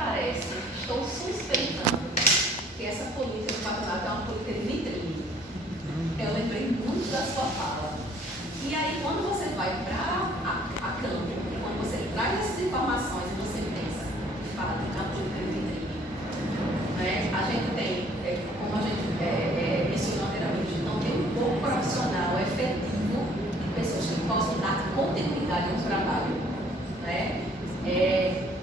parece, estou suspeitando que essa política do patronato é uma política de vitrine. Eu lembrei muito da sua fala. E aí, quando você vai para a campo, quando você traz essas informações e você pensa, de fato, é uma política de vitrine, né? A gente tem, como a gente mencionou anteriormente, então tem um pouco profissional, efetivo, de pessoas que possam dar continuidade ao trabalho, né?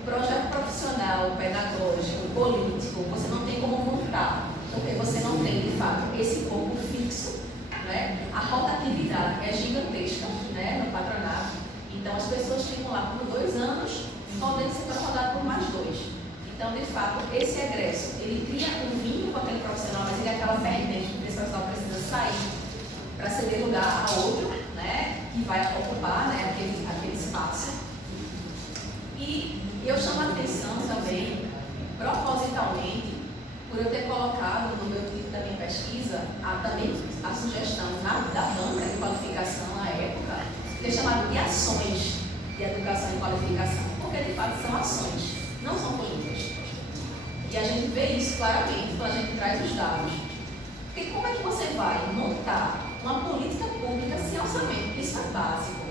Projeto profissional, pedagógico, político, você não tem como montar, porque você não tem, de fato, esse corpo fixo, né? A rotatividade é gigantesca, né, no patronato. Então, as pessoas ficam lá por 2 anos, podendo ser rodadas por mais 2. Então, de fato, esse egresso, ele cria um vínculo com aquele profissional, mas ele acaba perdendo, porque esse profissional precisa sair para ceder lugar a outro, né, que vai ocupar, né, aquele espaço. E eu chamo a atenção também, propositalmente, por eu ter colocado no meu título da minha pesquisa, também a sugestão da banca de qualificação na época, que é chamado de ações de educação e qualificação, porque de fato são ações, não são políticas. E a gente vê isso claramente quando a gente traz os dados. Porque como é que você vai montar uma política pública sem orçamento? Isso é básico,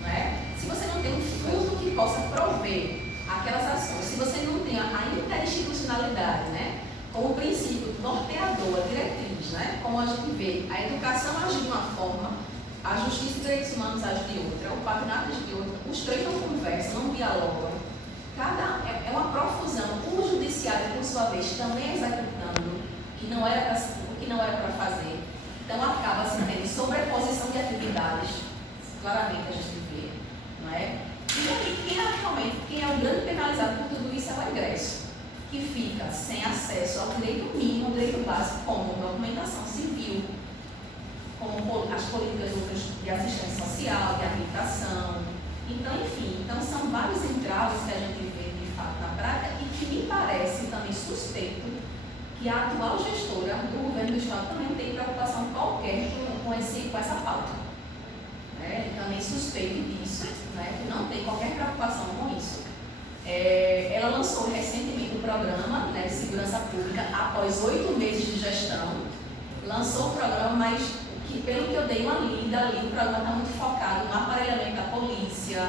não é? Se você não tem um fundo que possa prover aquelas ações, se você não tem a interinstitucionalidade, né, como princípio norteador, a diretriz, né, como a gente vê, a educação age de uma forma, a justiça e direitos humanos agem de outra, o patronato age de outra, os três não conversam, não dialogam, é uma profusão. O judiciário, por sua vez, também executando o que não era para fazer, então acaba se tendo sobreposição de atividades, claramente a gente vê, não é? E aí, quem é o grande penalizado por tudo isso é o egresso, que fica sem acesso ao direito mínimo, ao direito básico, como documentação civil, como as políticas de assistência social, de habilitação. Então, enfim, são vários entraves que a gente vê de fato na prática e que me parece também suspeito que a atual gestora do governo do Estado também não tem preocupação qualquer com essa pauta. Também suspeito disso, né, que não tem qualquer preocupação com isso. Ela lançou recentemente um programa, né, de segurança pública, após 8 meses de gestão. Lançou o programa, mas que, pelo que eu dei uma lida ali, o programa está muito focado no aparelhamento da polícia,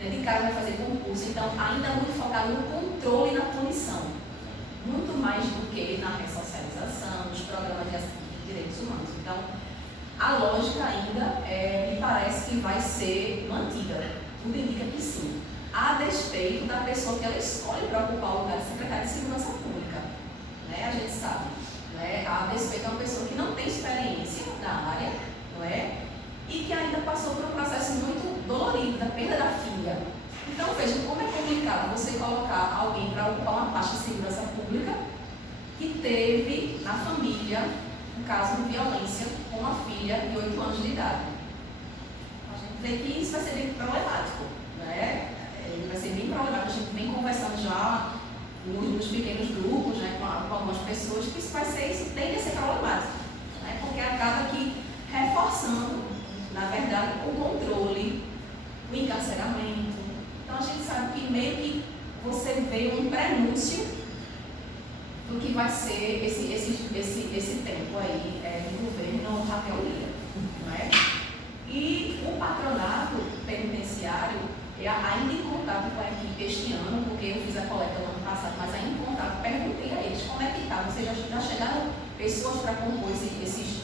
né, de cara vai fazer concurso, então ainda muito focado no controle e na punição, muito mais do que na ressocialização, nos programas de direitos humanos. Então, a lógica ainda me parece que vai ser mantida, tudo indica que sim, a despeito da pessoa que ela escolhe para ocupar o lugar de secretária de segurança pública, né? A gente sabe, né? A despeito de uma pessoa que não tem experiência na área, não é? E que ainda passou por um processo muito dolorido, da perda da filha. Então vejam como é complicado você colocar alguém para ocupar uma pasta de segurança pública que teve na família um caso de violência com uma filha de 8 anos de idade. A gente vê que isso vai ser bem problemático, né? Vai ser bem problemático. A gente vem conversando já nos pequenos grupos, né, com algumas pessoas, que isso tende a ser problemático, né? Porque acaba aqui reforçando, na verdade, o controle, o encarceramento. Então a gente sabe que meio que você vê um prenúncio do que vai ser esse tempo aí de governo Raquel Lira, não é? E o patronato penitenciário, ainda em contato com a equipe este ano, porque eu fiz a coleta no ano passado, mas ainda em contato, perguntei a eles como é que está, vocês já chegaram pessoas para compor esses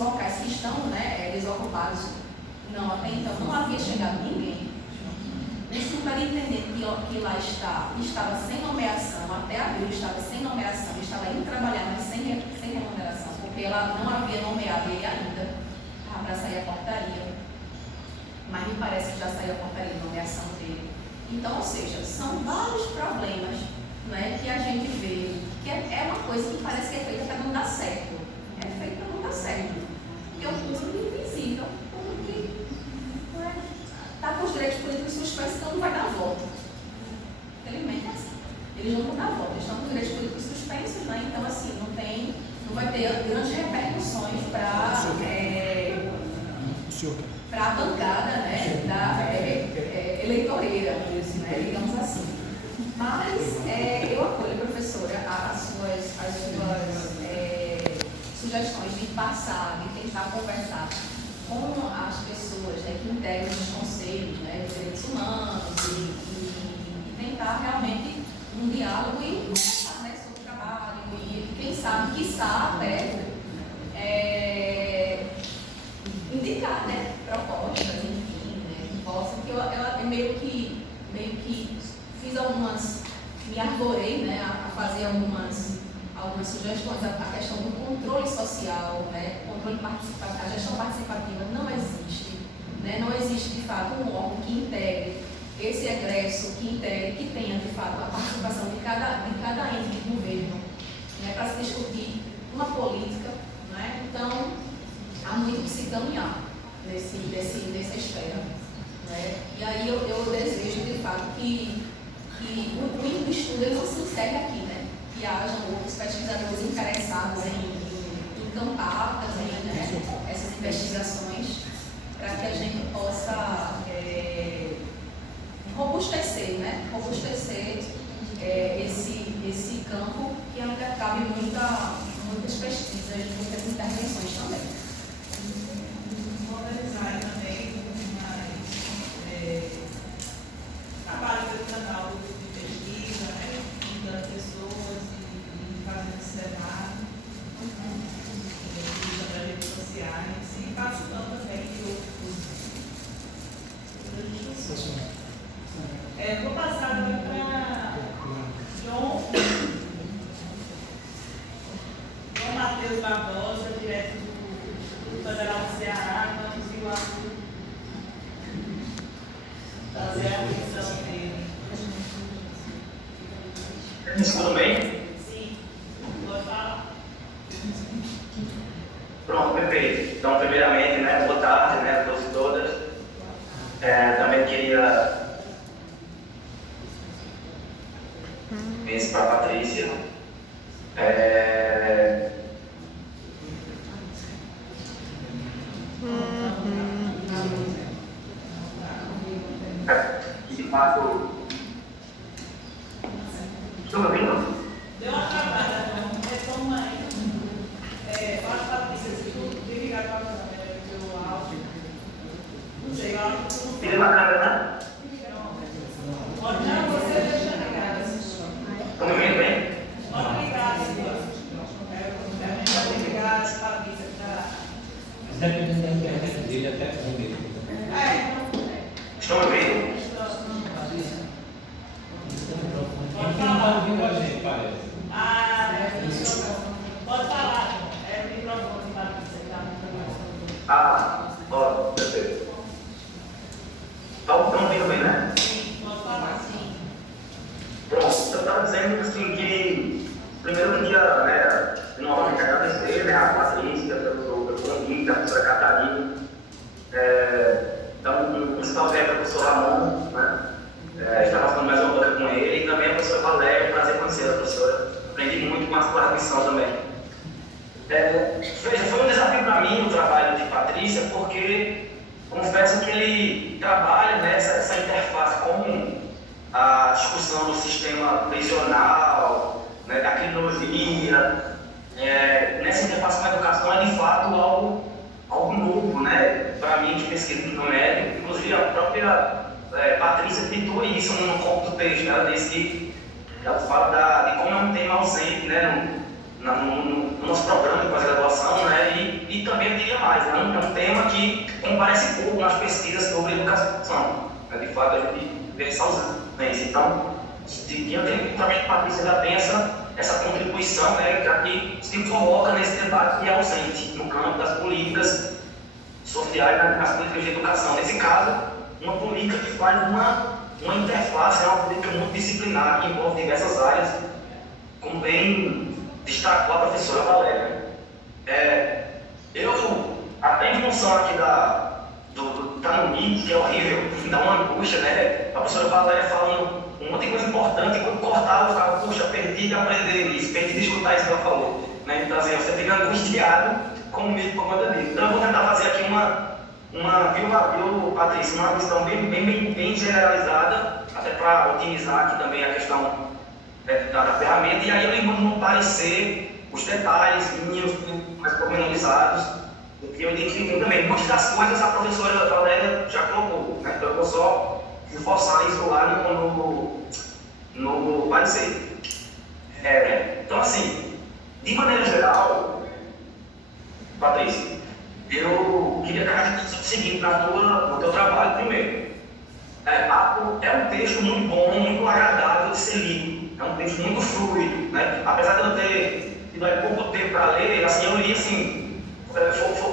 locais que estão, né, desocupados? Não, até então não havia chegado ninguém. Nesse número entendendo que lá estava sem nomeação, até abril estava sem nomeação, estava indo trabalhar, mas sem remuneração, porque ela não havia nomeado ele ainda para sair a portaria. Mas me parece que já saiu a portaria de nomeação dele. Então, ou seja, são vários problemas, né, que a gente vê, que é uma coisa que parece que é feita para não dar certo. É feita para não dar certo. Porque é um público invisível, porque está com os direitos políticos suspensos, então não vai dar voto. Infelizmente é assim. Eles não vão dar voto, eles estão com os direitos políticos suspensos, né? Então, assim, não vai ter grandes repercussões para a bancada, né, eleitoreira, né, digamos assim. Mas passar, de tentar conversar com as pessoas, né, que integram os conselhos, né, de direitos humanos e tentar realmente um diálogo e conversar, né, sobre o trabalho e quem sabe, quiçá até indicar, né, propostas, enfim, né, que possam, que eu meio que fiz algumas, me arvorei, né, a fazer algumas sugestões. A questão do controle social, né, controle participativo, a gestão participativa não existe, né, não existe de fato um órgão que integre esse egresso, que tenha de fato a participação de cada ente de governo, né, para se discutir uma política, né. Então há muito que se caminhar nessa esfera, né. E aí eu desejo de fato que o estudo ele não se encerre aqui, né, que hajam outros pesquisadores interessados em encampar também, né, essas investigações, para que a gente possa robustecer, né, esse campo que ainda cabe muitas pesquisas, muitas intervenções também. Organizar também trabalho do canal de pesquisa, né, juntando pessoas e fazendo esse debate, utilizando as redes sociais e participando também de outros. Vou passar agora para João Matheus Barbosa, direto do Federal do Ceará, vamos fazer a missão dele. Me escutam bem? Sim, pode falar. Pronto, perfeito. Então, primeiramente, né, boa tarde, né, a todos e todas. Também queria para a Patrícia. De fato, estão me ouvindo? Deu uma travada, não. Retoma aí. Fala, Patrícia, se tu desligar a tua câmera, o áudio. Não sei, eu acho que tu não. Tira uma câmera, né? Pode não, você deixa ligada. Estão me ouvindo bem? Pode ligar, se você. A gente vai ligar a Patrícia para. Dependendo da internet dele, até comigo. Estão me ouvindo? Pode Ele não está falar. ouvindo a gente, parece. Pode falar. É o microfone, Patrícia, que está muito Ó, perfeito. Estão me ouvindo bem, né? Sim, pode falar. Sim. Pronto, eu estava dizendo assim que, primeiro eu queria, né, novamente agradecer, né, a Patrícia, pelo convite, a professora Catarina, então, o principal é o professor Ramon, né, estava falando mais uma boca com ele, e também a professora Valéria, prazer conhecer a professora, aprendi muito com a sua missão também. Foi um desafio para mim o trabalho de Patrícia, porque confesso que ele trabalha nessa interface com a discussão do sistema prisional, né, da criminologia, nessa interface com a educação é de fato algo novo, né, para mim que pesquisa no médio. Inclusive a própria Patrícia citou isso no corpo do texto. Ela disse que ela fala de como é um tema ausente, né, no nosso programa de pós-graduação, né, e também eu diria mais, é um tema que comparece pouco nas pesquisas sobre educação, né, de fato a gente vê essa ausência. Então, também a Patrícia já tem essa contribuição, né, já que se coloca nesse debate que é ausente no campo das políticas sociais, nas políticas de educação. Nesse caso, uma política que faz uma interface, uma política multidisciplinar que envolve diversas áreas, como bem destacou a professora Valéria. Eu, até em função aqui do Tanumbi, que é horrível, dá uma angústia, né? A professora Valéria falando um monte de coisa importante, e quando cortava eu ficava, puxa, perdi de aprender isso, perdi de escutar isso que ela falou. Né? Então, assim, você fica angustiado comigo por conta disso. Então, eu vou tentar fazer aqui viu, Patrícia, uma questão bem generalizada, até para otimizar aqui também a questão da ferramenta, e aí eu lhe mando no parecer os detalhes, mais pormenorizados, do que eu identifiquei também. Muitas das coisas a professora Valéria já colocou, né? Então eu vou só reforçar isso lá no parecer. Então, assim, de maneira geral, Patrícia, eu queria caracterizar o seguinte no teu trabalho primeiro. É um texto muito bom, muito agradável de ser lido. É um texto muito fluido, né? Apesar de eu ter tido pouco tempo para ler, assim, eu li assim,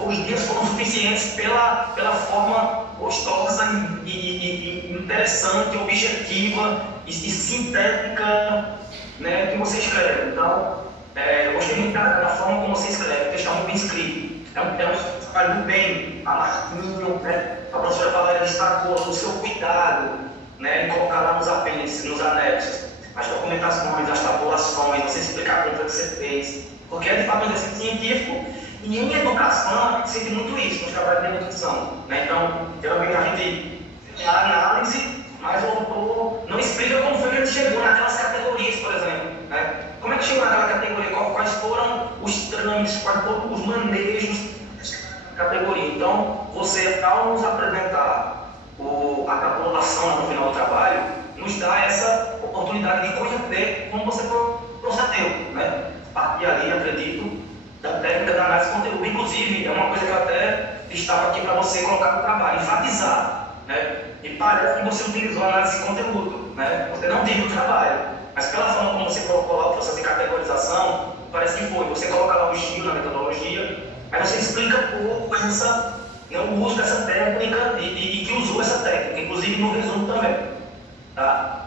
os dias foram suficientes pela forma gostosa e interessante, objetiva e sintética, né, que você escreve. Então, eu gostei muito da forma como você escreve, o texto é muito bem escrito. É um trabalho muito bem amarradinho, né? A professora Valéria destacou o seu cuidado, né, em colocar lá nos apêndices, nos anexos, as documentações, as tabulações, você explicar como foi que você fez. Porque é de fato um exercício científico e em educação a gente sente muito isso nos trabalhos de educação, né? Então, geralmente a gente tem a análise, mas o autor não explica como foi que ele chegou naquelas categorias, por exemplo, né? Como é que chegou naquela categoria? Quais foram os trâmites, quais foram os manejos dessa categoria? Então, você, ao nos apresentar a tabulação no final do trabalho, nos dá essa oportunidade de conhecer como você procedeu, né? A partir ali, acredito, da técnica da análise de conteúdo. Inclusive, é uma coisa que eu até estava aqui para você colocar no trabalho, enfatizar, né? E parece que você utilizou a análise de conteúdo, né? Você não teve o trabalho, mas pela forma como você colocou lá o processo de categorização, parece que foi. Você coloca lá o estilo, a metodologia, aí você explica pouco o uso dessa técnica e que usou essa técnica, inclusive no resumo também, tá?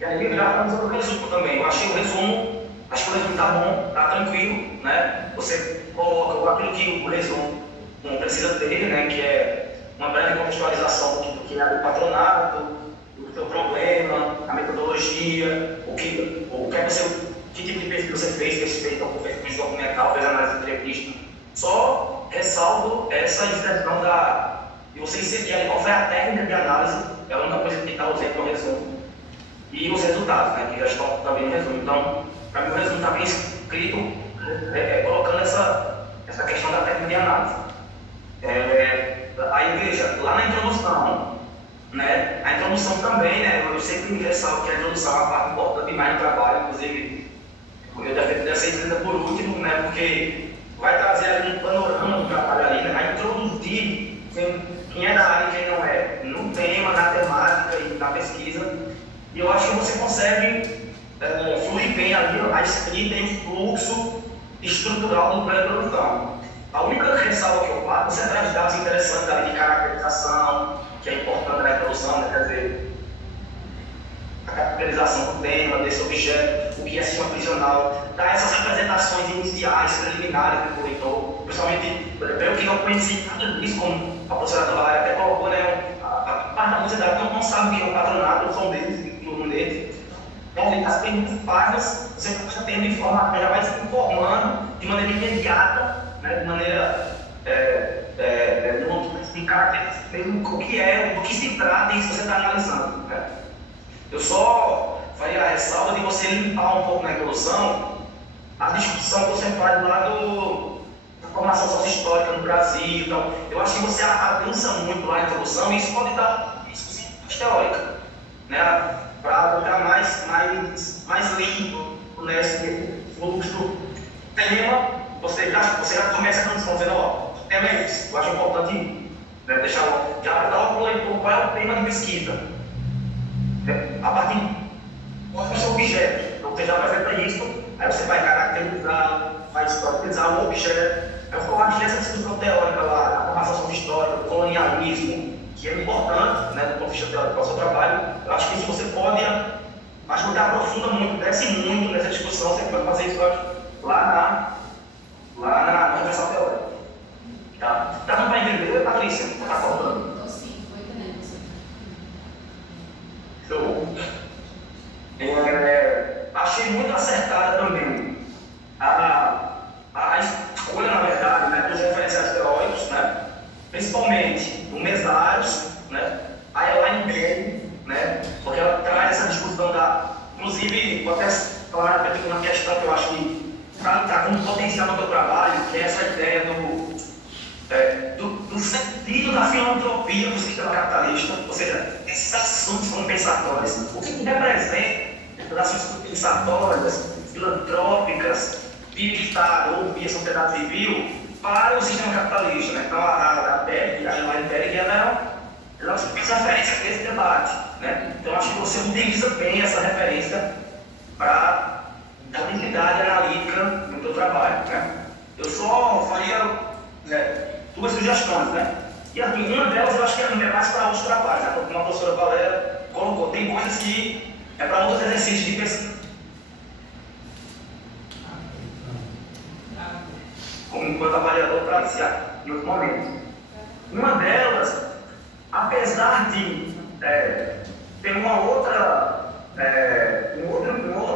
E aí já falamos sobre o resumo também. Eu achei o resumo, acho que o resumo tá bom, tá tranquilo, né? Você coloca aquilo que o resumo precisa ter, né? Que é uma breve contextualização do que é o patronato, do seu problema, a metodologia, que tipo de pesquisa você fez pesquisa documental, fez análise de entrevista. Só ressalvo essa inserção de você inserir ali qual foi a técnica de análise, é a única coisa que está ausente no resumo. E os resultados, né, que já estão também no resumo. Então, para mim o resumo está bem escrito, colocando essa questão da técnica de análise. Aí veja, lá na introdução, né, a introdução também, né, eu sempre ressalvo que a introdução é uma parte importante demais do trabalho, inclusive eu deve ser escrita por último, né, porque vai trazer ali um panorama do trabalho ali, né, vai introduzir quem é da área e quem não é, no tema, na temática e na pesquisa. E eu acho que você consegue fluir bem ali a escrita e o fluxo estrutural do pré-produção. A única ressalva que eu faço, você traz dados interessantes ali de caracterização, que é importante na introdução, né? Quer dizer, a caracterização do tema, desse objeto, o que é sistema prisional, dar essas apresentações iniciais, preliminares do leitor, principalmente, eu que não conheci nada disso, como a professora Valéria até colocou, né? A parte da universidade não sabe o que é o patronato, o som deles, então, as primeiras páginas, você já tem já vai se informando de maneira imediata, né, de maneira de característica o que é, do que se trata e isso você está analisando. Né? Eu só faria a ressalva de você limpar um pouco na introdução a discussão que você faz lá da formação sociohistórica no Brasil. Então, eu acho que você avança muito lá na introdução e isso pode dar discussão teórica, né? Para ficar mais limpo nesse fluxo tema, você já começa a transição dizendo, ó, o tema é esse. Eu acho importante, né, deixar já para o leitor qual é o tema de pesquisa. A partir qual é o seu objeto. Então você já apresenta isso, aí você vai caracterizar, vai historicizar o objeto. Eu acho que essa discussão teórica lá, a formação histórica, o colonialismo, que é importante, né, do ponto de vista teórico para o seu trabalho, eu acho que isso você pode, acho que você aprofunda muito, desce muito nessa discussão, você pode fazer isso lá na conversação teórica. Tá? Tá dando para entender, Patrícia? Tá falando? Estou sim, estou entendendo você. Show. Achei muito acertada também a escolha, na verdade, né, dos referenciais teóricos, né? Principalmente o Mesaros, né? A Elaine Bell, né? Porque ela traz essa discussão inclusive, vou até falar uma questão que eu acho que para como potencial no teu trabalho, que é essa ideia do sentido da filantropia do sistema capitalista, ou seja, esses assuntos compensatórios. O que representa essas ações compensatórias, filantrópicas, via Estado ou via sociedade civil, para o sistema capitalista, né? Então, a Berg, a Elaine Berg, ela fez referência a esse debate, né? Então, acho que você utiliza bem essa referência para dar dignidade analítica no teu trabalho, né? Eu só faria, né, 2 sugestões, né? E assim, uma delas eu acho que é mais para outros trabalhos, né? Como a professora Valéria colocou, tem coisas que é para outros exercícios de pesquisa. Como enquanto avaliador para iniciar em outro momento. Uma delas, apesar de ter uma outra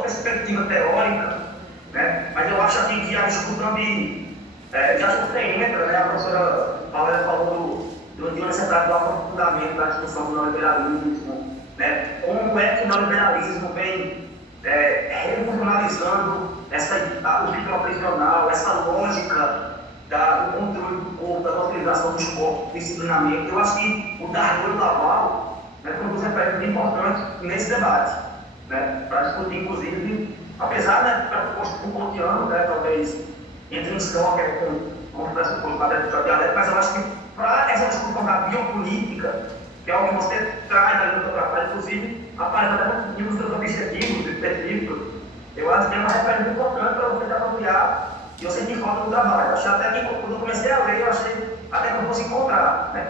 perspectiva teórica, né? Mas eu acho assim que a discussão já você entra, né? A professora Valéria falou de uma necessidade do aprofundamento da discussão do neoliberalismo, né? Como é que o neoliberalismo vem revolucionalizando o sistema prisional, essa lógica do controle do corpo, da utilização dos corpos, do disciplinamento. Eu acho que o Dardot e o Laval, né, foram 2 referências importantes nesse debate, né, para discutir, inclusive, apesar da proposta do Kantiano, né, talvez entre em choque com o pressuposto da dialética, mas eu acho que para essa discussão da biopolítica, que é o que você traz ali no seu trabalho, inclusive, aparece até nos seus objetivos específicos, eu acho que é uma referência importante para você se apropriar e eu senti falta do trabalho. Eu achei até que quando eu comecei a ler, eu achei até que eu fosse encontrar, né?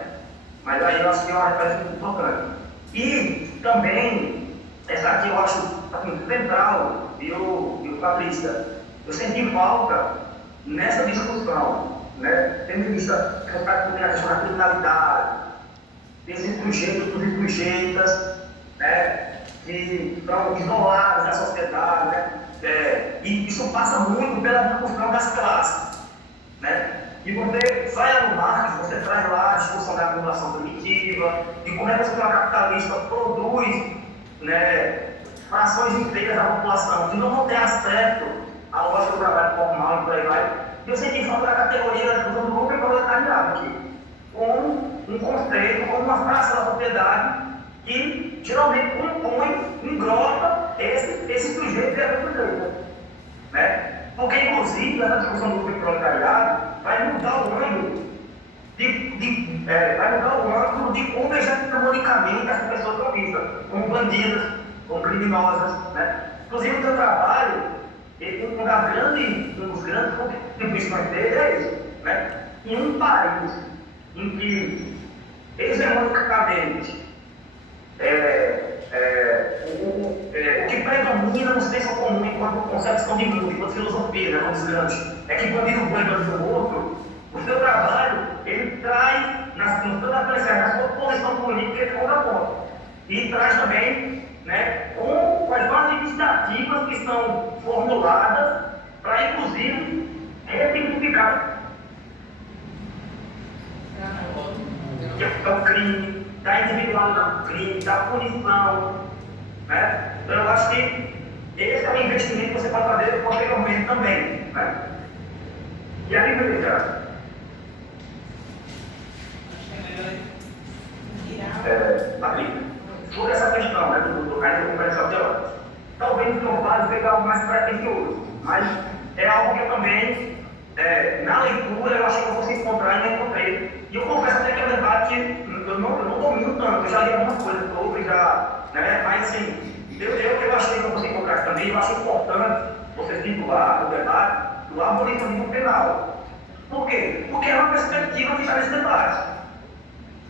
Mas aí eu acho que é uma referência muito importante. E também, essa aqui eu acho assim, central, e o Patrícia, eu senti falta nessa discussão, né? Tendo em vista a questão da criminalidade, desses sujeitos e sujeitas, né? Que estão isolados da sociedade, né? E isso passa muito pela discussão das classes, né? E você vai lá no Marx, você traz lá a discussão da acumulação primitiva, de como é que o sistema capitalista produz, né, frações inteiras da população que não vão ter acesso à lógica do trabalho formal e por aí vai. E eu senti falta da categoria da discussão do lucro e proletariado aqui, como um conceito, como uma fração da sociedade que geralmente compõe, engrossa esse sujeito que é o sujeito, né? Porque, inclusive, essa discussão do grupo proletariado vai mudar o ângulo de como hegemonicamente as pessoas são vistas, como bandidas, como criminosas, né? Inclusive, o seu trabalho, um dos grandes contribuições dele é isso, né? Em um país em que hegemonicamente o que predomina no senso comum enquanto concepção de mundo, enquanto filosofia, né, como os grandes, é que quando um bandido do outro, o seu trabalho, ele traz, na sua posição política, ele contraponto. E traz também, né, quais são as iniciativas que são formuladas para, inclusive, ressignificar o crime, da individualidade do crime, da punição, né? Então eu acho que esse é um investimento que você pode fazer posteriormente também, né? E a biblioteca? Sobre essa questão, né, do conversação teórica, talvez não vá ser algo mais pretensioso, mas é algo que eu também, na leitura, eu achei que eu fosse encontrar e não encontrei. E eu confesso até que é um debate que eu não domino tanto, eu já li algumas coisas sobre, né, mas assim, eu achei que eu fosse encontrar também, eu acho importante você situar o debate do abolicionismo penal. Por quê? Porque é uma perspectiva que está nesse debate.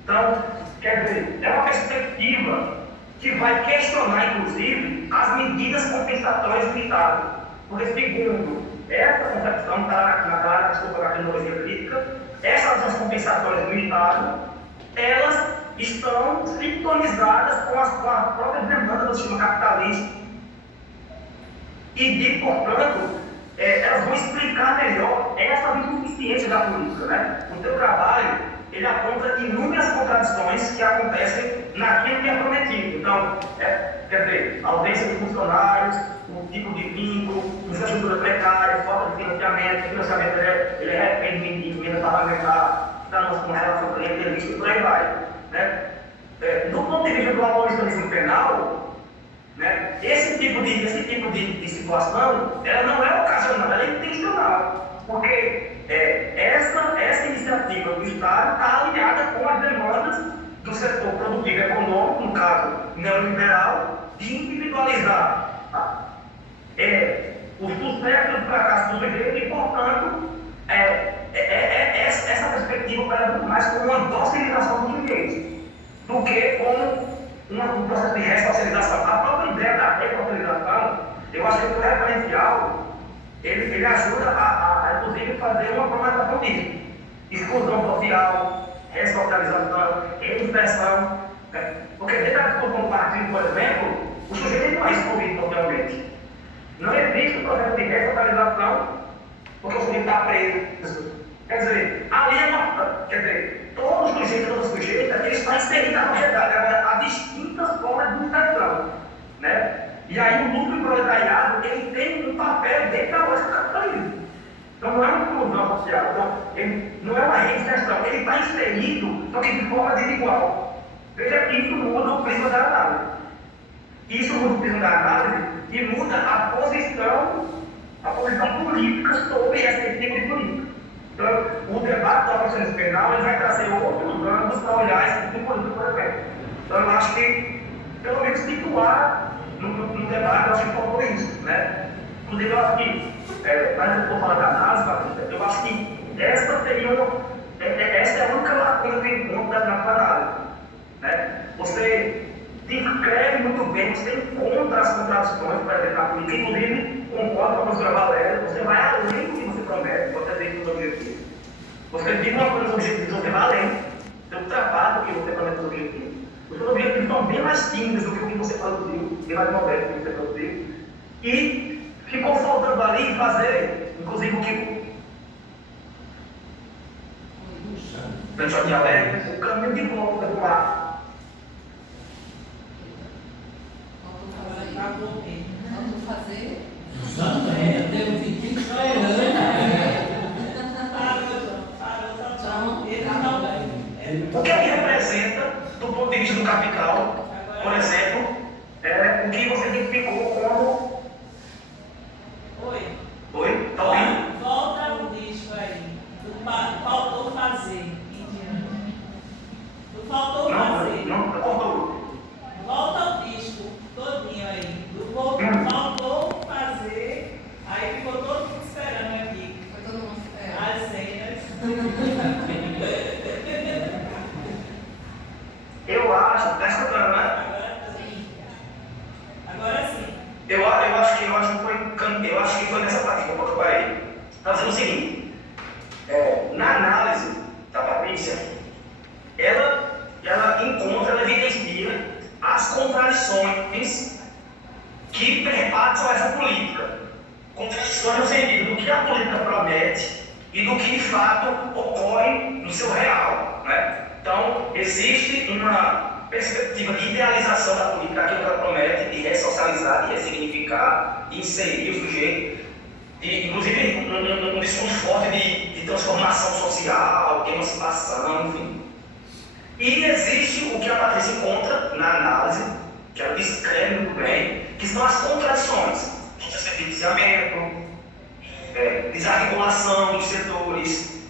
Então, quer dizer, é uma perspectiva que vai questionar, inclusive, as medidas compensatórias do Estado. Porque, segundo essa concepção, na criminologia crítica, essas ações compensatórias do Estado, elas estão sintonizadas com a própria demanda do sistema capitalista e, portanto, elas vão explicar melhor essa insuficiência da política, né? O seu trabalho, ele aponta inúmeras contradições que acontecem naquilo que é prometido. Então, quer dizer, ausência de funcionários, um tipo de vínculo, infraestrutura precária, falta de financiamento ele é de emenda parlamentar, está numa relação clientelista e por aí vai. Né? Do ponto de vista do abolicionismo penal, né, esse tipo de situação ela não é ocasional, ela é intencional. Porque essa iniciativa do Estado está alinhada com as demandas do setor produtivo econômico, no caso neoliberal, de individualizar o sucesso e o fracasso do sujeito e, portanto, essa perspectiva para mais como uma docilização do sujeito do que como um processo de ressocialização. A própria ideia da ressocialização, eu acho que o referencial ele ajuda a inclusive, fazer uma formatação disso. Exclusão social, ressocialização, reinserção. Né? Porque dentro da discussão do partido, por exemplo, o sujeito não é excluído socialmente. Não existe o processo de ressocialização porque o sujeito está preso. Quer dizer, ali todos os sujeitos, eles estão inseridos na sociedade. Agora, há distintas formas de inserção. Né? E aí o lucro proletariado, ele tem um papel dentro da lógica do capitalismo. Então não é uma inclusão social, então, não é uma reinserção, ele está inserido, só que de forma desigual. Veja que isso muda o prisma da análise. Isso muda o prisma da análise e muda a posição política sobre esse tipo de política. Então, o debate da abolição penal ele vai trazer outros ângulos para olhar esse tipo de política, por exemplo. Então, eu acho que, pelo menos, situar no debate, eu acho que faltou isso, né? Inclusive, eu acho que, mas eu estou falando da análise, Patrícia, eu acho que essa é a única lacuna que eu encontro na análise, né? Você descreve muito bem, você encontra as contradições, por exemplo, na política, inclusive, concorda com a professora Valéria, você vai além do que você promete, você tem os objetivos. Você diz uma coisa dos objetivos, você vai além, você ultrapassa o que você promete dos objetivos. Os seus objetivos são bem mais tímidos do que o que você produziu, bem mais modestos do que você produziu. E ficou faltando ali fazer, inclusive, o que frente ao dialético, o caminho de volta do ar. Vamos fazer. O que ele representa, do ponto de vista do capital, por exemplo, o que você identificou como. Oi? Tá ouvindo? Volta o disco aí. Faltou fazer. Faltou fazer. Não, cortou. Volta o disco todinho aí. Faltou fazer. Aí ficou todo mundo esperando aqui. Foi todo mundo. As cenas. Eu acho, tá escutando, né? Agora sim. Eu acho que foi nessa parte que eu parei. Está dizendo o seguinte, na análise da Patrícia, ela evidencia as contradições que perpassam essa política. Contradições no sentido do que a política promete e do que de fato ocorre no seu real. Né? Então, existe uma perspectiva de idealização da política, aquilo que ela promete, de ressocializar, de ressignificar, de inserir o sujeito, inclusive um discurso forte de transformação social, de emancipação, enfim. E existe o que a Patrícia encontra na análise, que ela descreve muito bem, que são as contradições, desfinanciamento, desarticulação dos setores,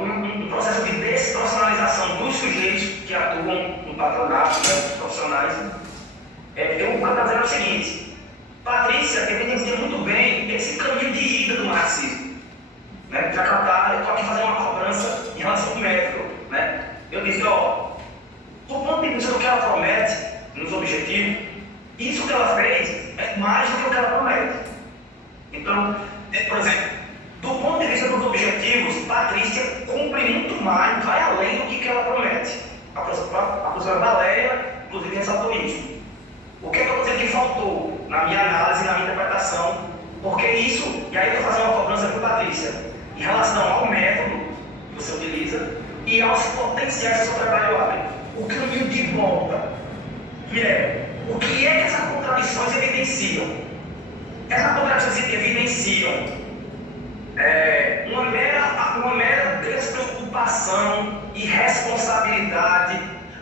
um processo de desprofissionalização dos sujeitos que atuam no patronato, né, profissionais. O que eu estou dizendo é o seguinte: Patrícia evidencia muito bem esse caminho de ida do marxismo. Né? Já que eu estou aqui fazendo uma cobrança em relação ao método. Né? Eu disse, do ponto de vista do que ela promete nos objetivos, isso que ela fez é mais do que o que ela promete. Então, por exemplo, do ponto de vista dos objetivos, Patrícia cumpre muito mais, vai além do que ela promete. A professora Valéria, inclusive, ressaltou isso. O que eu estou dizendo que faltou na minha análise, na minha interpretação, porque isso, e aí eu estou fazendo uma cobrança com Patrícia, em relação ao método que você utiliza e aos potenciais que o seu trabalho abre. O caminho de volta, que o que essas contradições evidenciam? Essas contradições evidenciam evidenciam uma mera despreocupação, irresponsabilidade,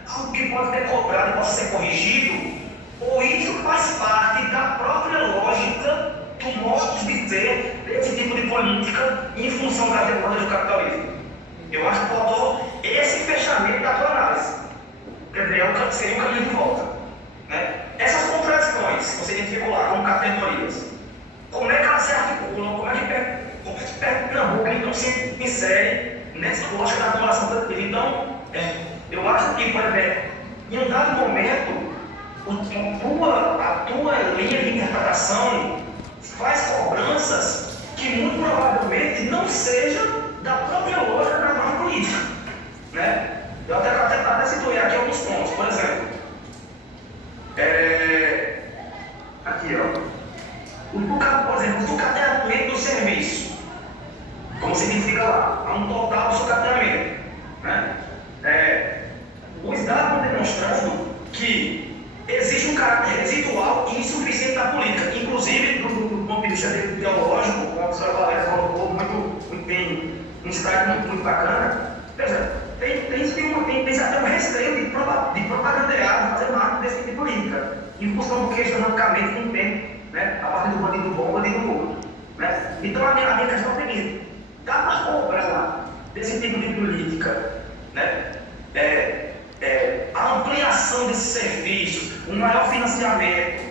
algo que pode ter cobrado e possa ser corrigido, ou isso faz parte da própria lógica do modo de ser desse tipo de política em função da demanda do capitalismo. Eu acho que faltou esse fechamento da tua análise. Quer dizer, seria um caminho de volta. Né? Essas contradições que você identificou lá como categorias, como é que elas se articulam, como é que Pernambuco então se insere nessa lógica da acumulação produtiva? Então, eu acho que, por exemplo, em um dado momento, a tua linha de interpretação faz cobranças que muito provavelmente não sejam da própria lógica da nova política. Né? Eu até situei aqui alguns pontos. Por exemplo, aqui, ó. Por exemplo, o sucateamento do serviço, como significa lá, há um total de sucateamento. Né? Os dados estão demonstrando que existe um caráter residual e insuficiente da política, inclusive do ponto de vista teológico, como a professora Valéria colocou muito bem, um slide muito bacana. Veja, tem até um receio de propagandear, de fazer marketing desse tipo de política, em função do que economicamente não tem, né, a partir do bandido bom, bandido morto. Né? Então a minha questão é a seguinte: dá para cobrar desse tipo de política, né? A ampliação desses serviços, um maior financiamento,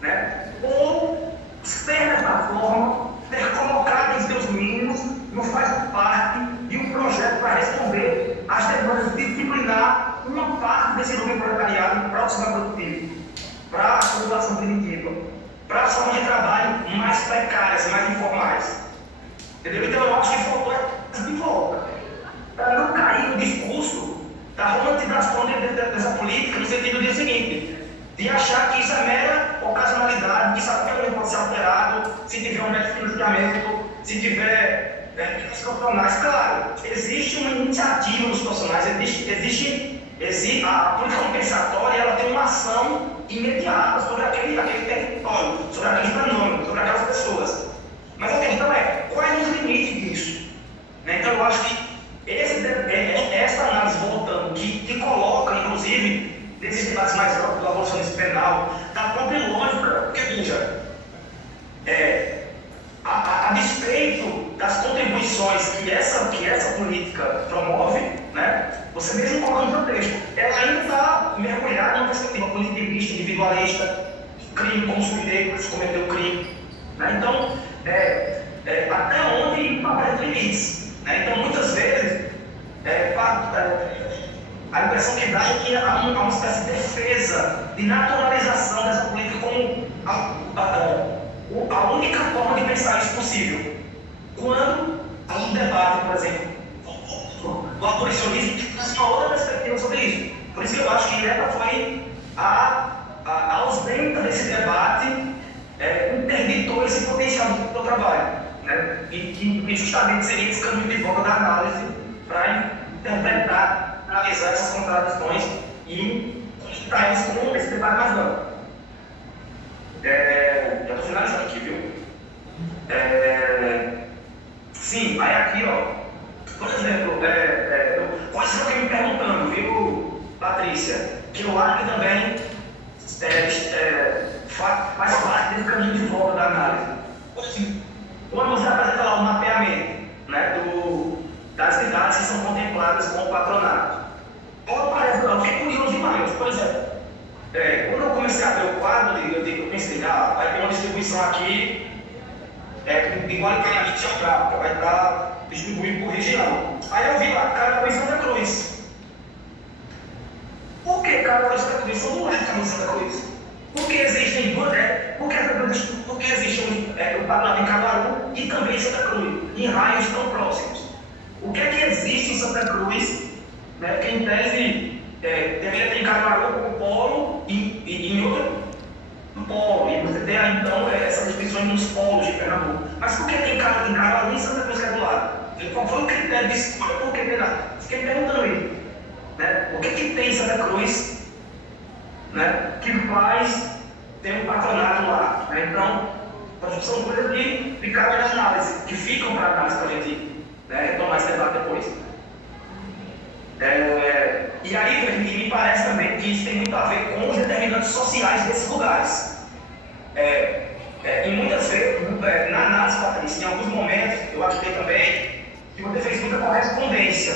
né? Ou ser dessa forma, ter colocado em seus mínimos, não faz parte de um projeto para responder às demandas de disciplinar uma parte desse número proletariado em próximo produtivo, para a população primitiva, para as formas de trabalho mais precárias, mais informais. Entendeu? Então eu acho que faltou de volta, para não cair no discurso da romantização dessa política, no sentido de seguinte, de achar que isso é mera ocasionalidade, que isso até pode ser alterado se tiver um método de financiamento, se tiver profissionais. Claro, existe uma iniciativa dos profissionais, existe a política compensatória, ela tem uma ação imediata sobre aquele território, sobre aquele fenômeno, sobre aquelas pessoas. Mas a questão é, quais os limites disso? Né? Então eu acho que essa análise voltando, que coloca, inclusive, desses debates mais próprios do abolicionismo penal, da própria lógica, porque veja, a despeito das contribuições que essa política promove, né, você mesmo coloca no texto, ela ainda está mergulhada numa perspectiva positivista, individualista, crime como sujeito que cometeu o crime. Né? Então, até onde aparece limites. Né? Então, muitas vezes, a impressão que dá é que há uma espécie de defesa, de naturalização dessa política como a única forma de pensar isso possível. Quando há um debate, por exemplo, do abolicionismo, que traz uma outra perspectiva sobre isso. Por isso que eu acho que essa foi a ausência desse debate interditou esse potencial do trabalho. Né? E justamente seria esse caminho de volta da análise para interpretar, analisar essas contradições e conectar isso com esse debate mais amplo. Já estou finalizando aqui, viu? Sim, aí aqui, ó, por exemplo, pode ser alguém me perguntando, viu, Patrícia, que eu acho que também faz parte desse caminho de volta da análise. Assim, quando você apresenta lá o mapeamento, né, das cidades que são contempladas com o patronato, eu fiquei curioso demais. Por exemplo, quando eu comecei a ver o quadro, eu pensei, vai ter uma distribuição aqui igualitariamente geográfica, vai estar distribuído por região. Aí eu vi lá, Caruaru e Santa Cruz. Por que Caruaru e Santa Cruz? São do lado de Santa Cruz. Porque existem porque existe o parlamento em Caruaru e também em Santa Cruz, em raios tão próximos. O que é que existe em Santa Cruz, né, que em tese deveria ter em Caruaru como polo e em outro polo, e você tem aí então essa distinção nos polos de Pernambuco. Mas por que tem Caruaru e Santa Cruz que é do lado? Qual foi o critério de escolha? Por que tem lá? Fiquei perguntando aí. Né? O que tem em Santa Cruz, né, que faz ter um patronato lá? Né? Então, Então, são coisas que ficaram na análise, que ficam para análise para a gente, né, retomar esse debate depois. E aí, me parece também que isso tem muito a ver com os determinantes sociais desses lugares. E muitas vezes, na análise, Patrícia, em alguns momentos, eu ajudei também, que você fez muita correspondência.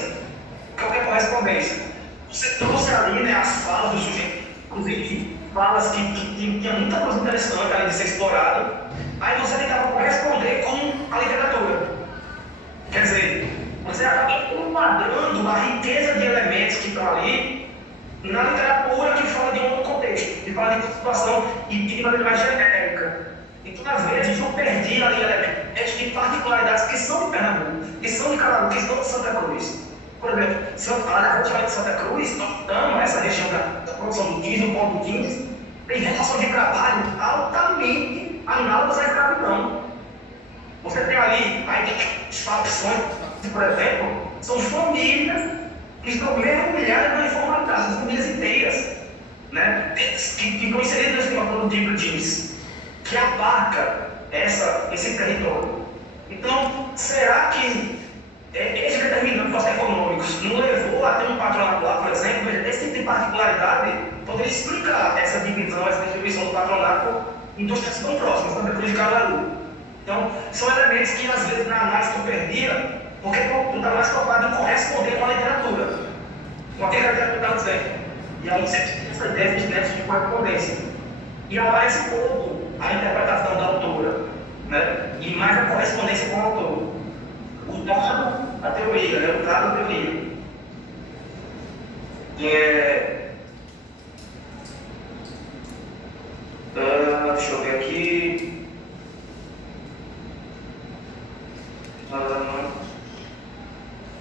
O que é correspondência? Você trouxe ali, né, as falas do sujeito, inclusive falas que tinha muita coisa interessante ali de ser explorado, aí você tentava corresponder com a literatura. Quer dizer, você acaba enquadrando a riqueza de elementos que estão ali na literatura que fala de um outro contexto, que fala de uma situação e de maneira mais genérica. Então, às vezes, eu perdi ali elementos de particularidades que são de Pernambuco, que são de Caraú, que são de Santa Cruz. Por exemplo, se eu falar de Santa Cruz, nós estamos essa região da produção do 15, do ponto 15, tem relações de trabalho altamente análogas à escravidão. Você tem ali, as facções, por exemplo, são famílias que estão mergulhadas na informalidade, são famílias inteiras, né? que estão inseridas no sistema produtivo jeans, que abarca esse território. Então, será que esse determinante socioeconômicos não levou a ter um patronato lá, por exemplo? Esse tipo de particularidade poderia explicar essa divisão, essa distribuição do patronato em duas cidades tão próximas, Santa Cruz e Caruaru. Então, são elementos que às vezes na análise tu perdia, porque tu está mais preocupado em corresponder com a literatura, com aquilo que a literatura está dizendo. E aí você tem essa ideia de correspondência. E aparece pouco a interpretação da autora, né? E mais a correspondência com o autor. O dado, a teoria, né? O dado, a teoria. Deixa eu ver aqui.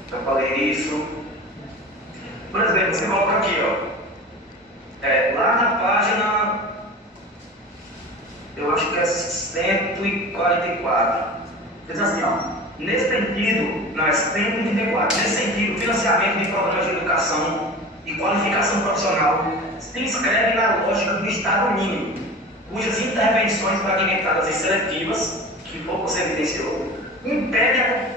Já falei isso. Por exemplo, você coloca aqui, ó. Lá na página, eu acho que é 144. Diz assim, ó. Nesse sentido, não é 134. Nesse sentido, o financiamento de programas de educação e qualificação profissional se inscreve na lógica do Estado mínimo, cujas intervenções fragmentadas e seletivas, que pouco se evidenciou, impedem a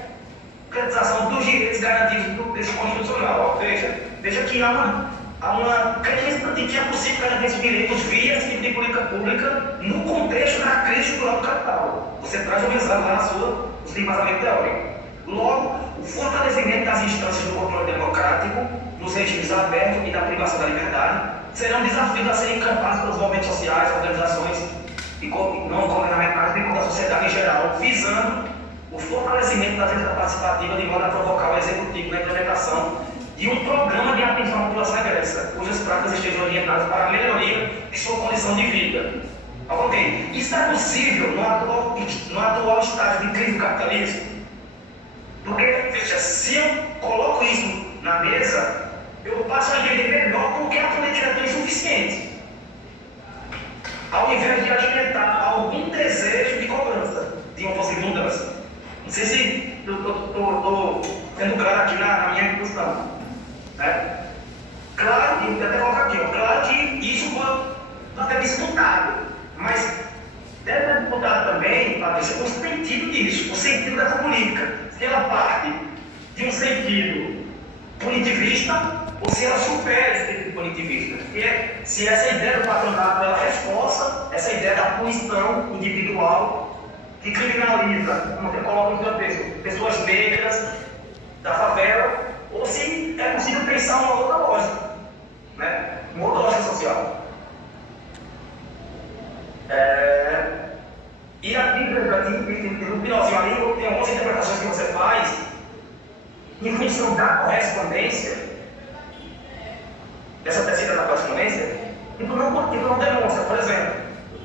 concretização dos direitos garantidos do texto constitucional. Veja que há uma crença de que é possível garantir esses direitos via esse tipo de política pública no contexto da crise estrutural do capital. Você traz uma mensagem lá na sua, no seu embasamento teórico. Logo, o fortalecimento das instâncias do controle democrático, nos regimes abertos e da privação da liberdade, serão desafios a serem encampados pelos movimentos sociais, organizações e não governamentais, bem como da sociedade em geral, visando o fortalecimento da agenda participativa de modo a provocar o executivo na implementação de um programa de atenção à população regressa, cujas práticas estejam orientadas para a melhoria de sua condição de vida. Ok, isso é possível no atual estágio de crise do capitalismo? Porque, veja, se eu coloco isso na mesa, eu passo a entender melhor porque a política é insuficiente. Ao invés de alimentar algum desejo de cobrança de uma possível mudança. Não sei se eu estou sendo claro aqui na minha discussão. Né? Claro, e até colocar aqui, claro que isso pode ser disputado, mas deve ser disputado também, Patrícia, o sentido disso, o sentido dessa política. Se ela parte de um sentido punitivista ou se ela supera esse sentido punitivista. Porque se essa ideia do patronato ela reforça essa ideia da punição individual que criminaliza, como você coloca no seu texto, pessoas negras da favela, ou se é possível pensar uma outra lógica, né? Uma outra lógica social. E aqui, no finalzinho ali, tem algumas interpretações que você faz em função da correspondência, dessa tecida da correspondência, e tu não demonstra. Por exemplo,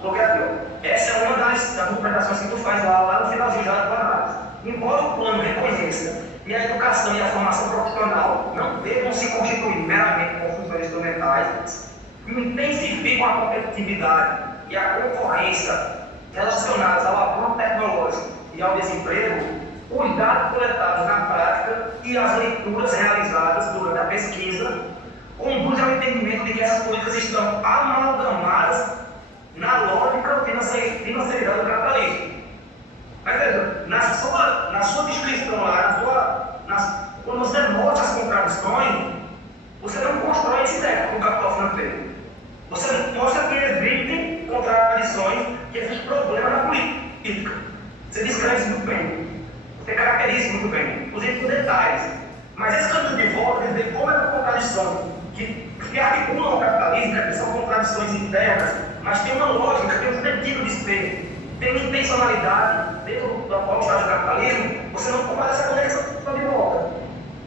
coloquei aqui, essa é uma das interpretações que tu faz lá no finalzinho da tua análise. Embora o plano reconheça e a educação e a formação profissional não devam se constituir meramente com funções instrumentais, intensificam a competitividade e a concorrência relacionadas ao avanço tecnológico e ao desemprego, os dados coletados na prática e as leituras realizadas durante a pesquisa conduzem ao entendimento de que essas políticas estão amalgamadas na lógica financiarizada do capitalismo. Mas veja, na sua descrição lá, quando você mostra as contradições, você não constrói esse ideia com o capital financeiro. Você mostra que existem contradições, que existem problemas na política. Você descreve isso muito bem. Você caracteriza isso muito bem, inclusive com detalhes. Mas esse caminho de volta, quer dizer, como é uma contradição que articulam o capitalismo, que são contradições internas, mas tem uma lógica, tem um sentido de ser, tem uma intencionalidade dentro do atual estágio do capitalismo, você não pode essa conexão de volta.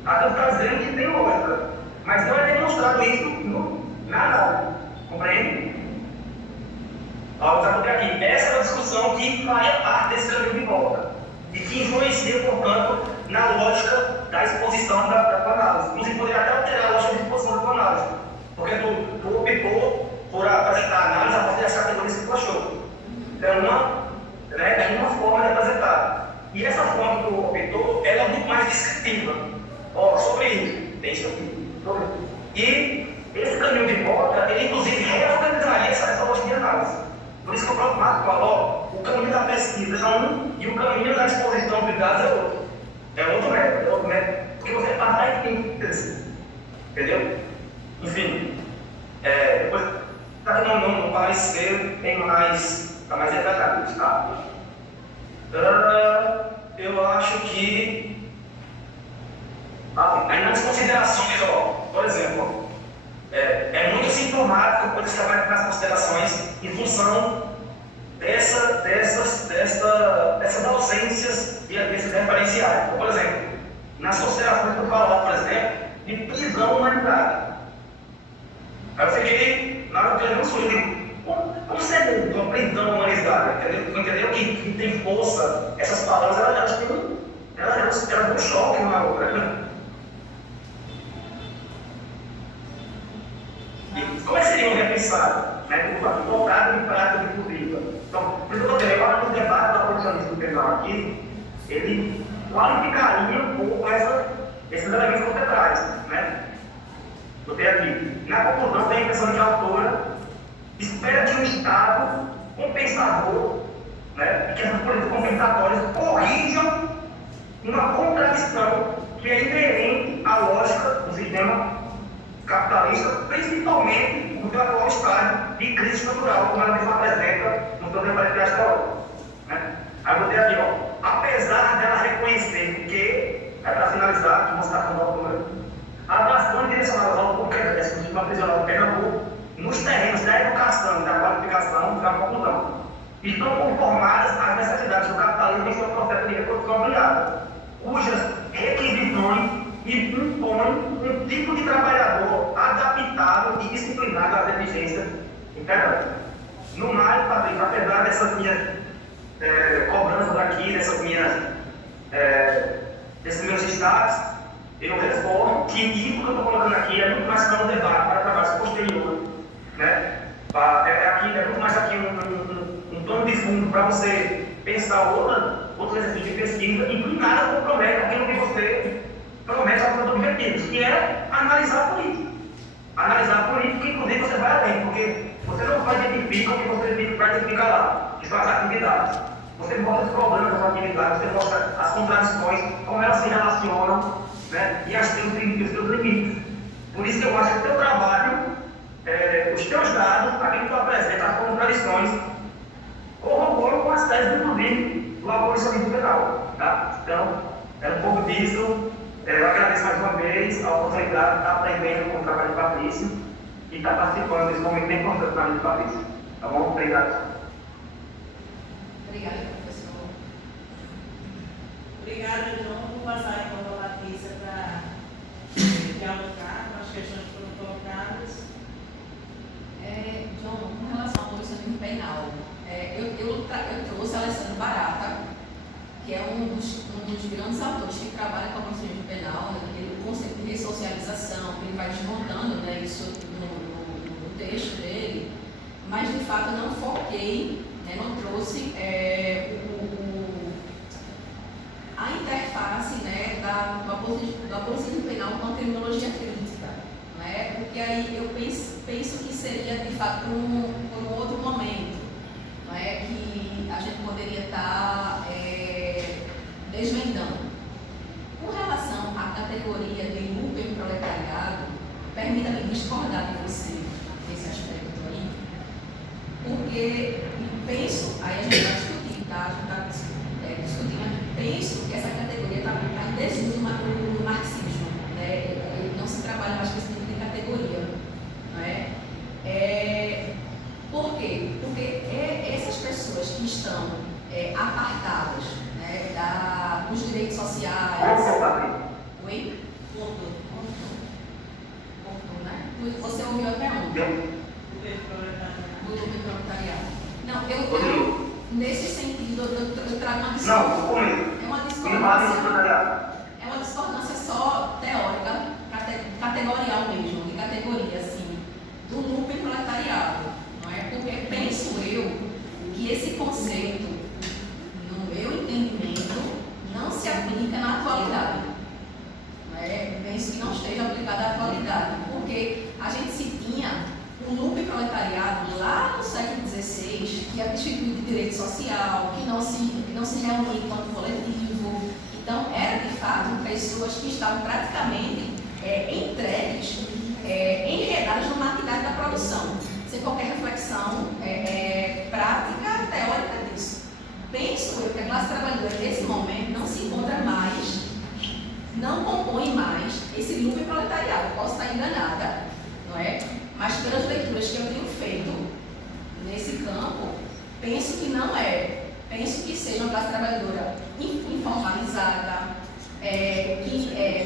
Aqui está dizendo que tem lógica, mas não é demonstrado isso na análise. Compreende? Ó, eu vou aqui. Essa é uma discussão que faria parte desse caminho de volta e que influencia, portanto, na lógica da exposição da tua análise. Inclusive, poderia até alterar a lógica de exposição da tua análise, porque tu optou por apresentar a análise a partir das categorias que tu achou. É uma forma de apresentar. E essa forma que tu optou, ela é muito mais descritiva. Ó, sobre isso, tem isso aqui. E esse caminho de volta, ele inclusive reorganizaria essa lógica de análise. Por isso que o próprio Marco falou, o caminho da pesquisa é um e o caminho da exposição de dados é outro. É outro método, porque você passa a entender. Entendeu? Enfim, depois, para que não parecer, está mais detalhado, tá? Eu acho que aí nas considerações, por exemplo, é muito sintomático quando você vai nas considerações em função dessas ausências e desses referenciais. Por exemplo, nas considerações que eu falo, por exemplo, de prisão humanitária. Aí eu fiquei, na hora que eu não sou, eu digo, como ser uma prisão humanizada? Entendeu? Que tem força, essas palavras, elas dão um choque uma na outra, né? E como é que seria um repensado? Voltado de prática de cultura. Então, por isso que eu tenho agora no debate da abolicionismo penal aqui, ele qualificaria um pouco esses elementos que você traz, né? Eu tenho aqui, na conclusão, tem a impressão de autora espera que o Estado compensador, né, e que essas políticas compensatórias corrijam uma contradição que é inerente à lógica do sistema capitalista, principalmente no atual estágio de crise estrutural, como ela mesma apresenta no seu referencial teórico. Né? Aí eu botei aqui, apesar dela reconhecer que, para finalizar, que mostrar com a autora, as ações direcionadas ao concreto do sistema prisional de Pernambuco, nos terrenos da educação e da qualificação da conclusão, estão conformadas às necessidades do capitalismo em seu processo de reprodução ampliada, cujas requisições impõem um tipo de trabalhador adaptável e disciplinado às exigências imperantes. No mais, Patrícia, apesar dessas minhas cobranças aqui, desses meus destaques, eu reforço que isso que eu estou colocando aqui é muito mais para um debate, para trabalhos posteriores, né? É muito mais aqui um plano de fundo para você pensar outros exercícios de pesquisa e que nada compromete aquilo que você promete aos seus objetivos, que é analisar a política. Analisar a política, inclusive você vai além, porque você não só identifica o que você vai identificar lá, que são as atividades. Você mostra os problemas das atividades, você mostra as contradições, como elas se relacionam, né? E os seus limites. Por isso que eu acho que o teu trabalho, os teus dados, aquilo que tu apresenta, as contradições, corroboram com as teses, inclusive, do abolicionismo penal. Tá? Então, é um pouco disso. Eu agradeço mais uma vez a oportunidade de estar aprendendo com o trabalho de Patrícia e estar participando desse momento bem importante do trabalho de Patrícia. Tá bom? Obrigado. Obrigada, professor. Obrigada, João. Vou passar então a Patrícia para dialogar com as questões que foram colocadas. João, com relação ao abolicionismo penal, eu trouxe Alessandro Barata, que é um dos grandes autores que trabalha com o abolicionismo penal, né, o conceito de ressocialização, que ele vai desmontando, né, isso no texto dele, mas de fato eu não foquei, né, não trouxe a interface, né, do abolicionismo penal com a terminologia crítica, né, porque aí eu penso que seria de fato por um outro momento. apartadas, né, dos direitos sociais. Oi? Cortou, né? Você ouviu até onde? Do proletariado. Não, eu nesse sentido, eu trago uma discordância. É uma discordância só teórica, categorial mesmo, de categoria, assim, do núcleo proletariado. Não é? Porque penso eu que esse conceito, no meu entendimento, não se aplica na atualidade. Não é? Penso que não esteja aplicado à atualidade, porque a gente se tinha o núcleo proletariado lá no século XVI, que era instituído de direito social, que não se reunia enquanto coletivo. Então, era de fato pessoas que estavam praticamente entregues, enredadas no maquinário da produção, sem qualquer reflexão prática, teórica disso. Penso eu que a classe trabalhadora, nesse momento, não se encontra mais, não compõe mais esse núcleo proletariado. Eu posso estar enganada, não é? Mas pelas leituras que eu tenho feito nesse campo, penso que não é. Penso que seja uma classe trabalhadora informalizada,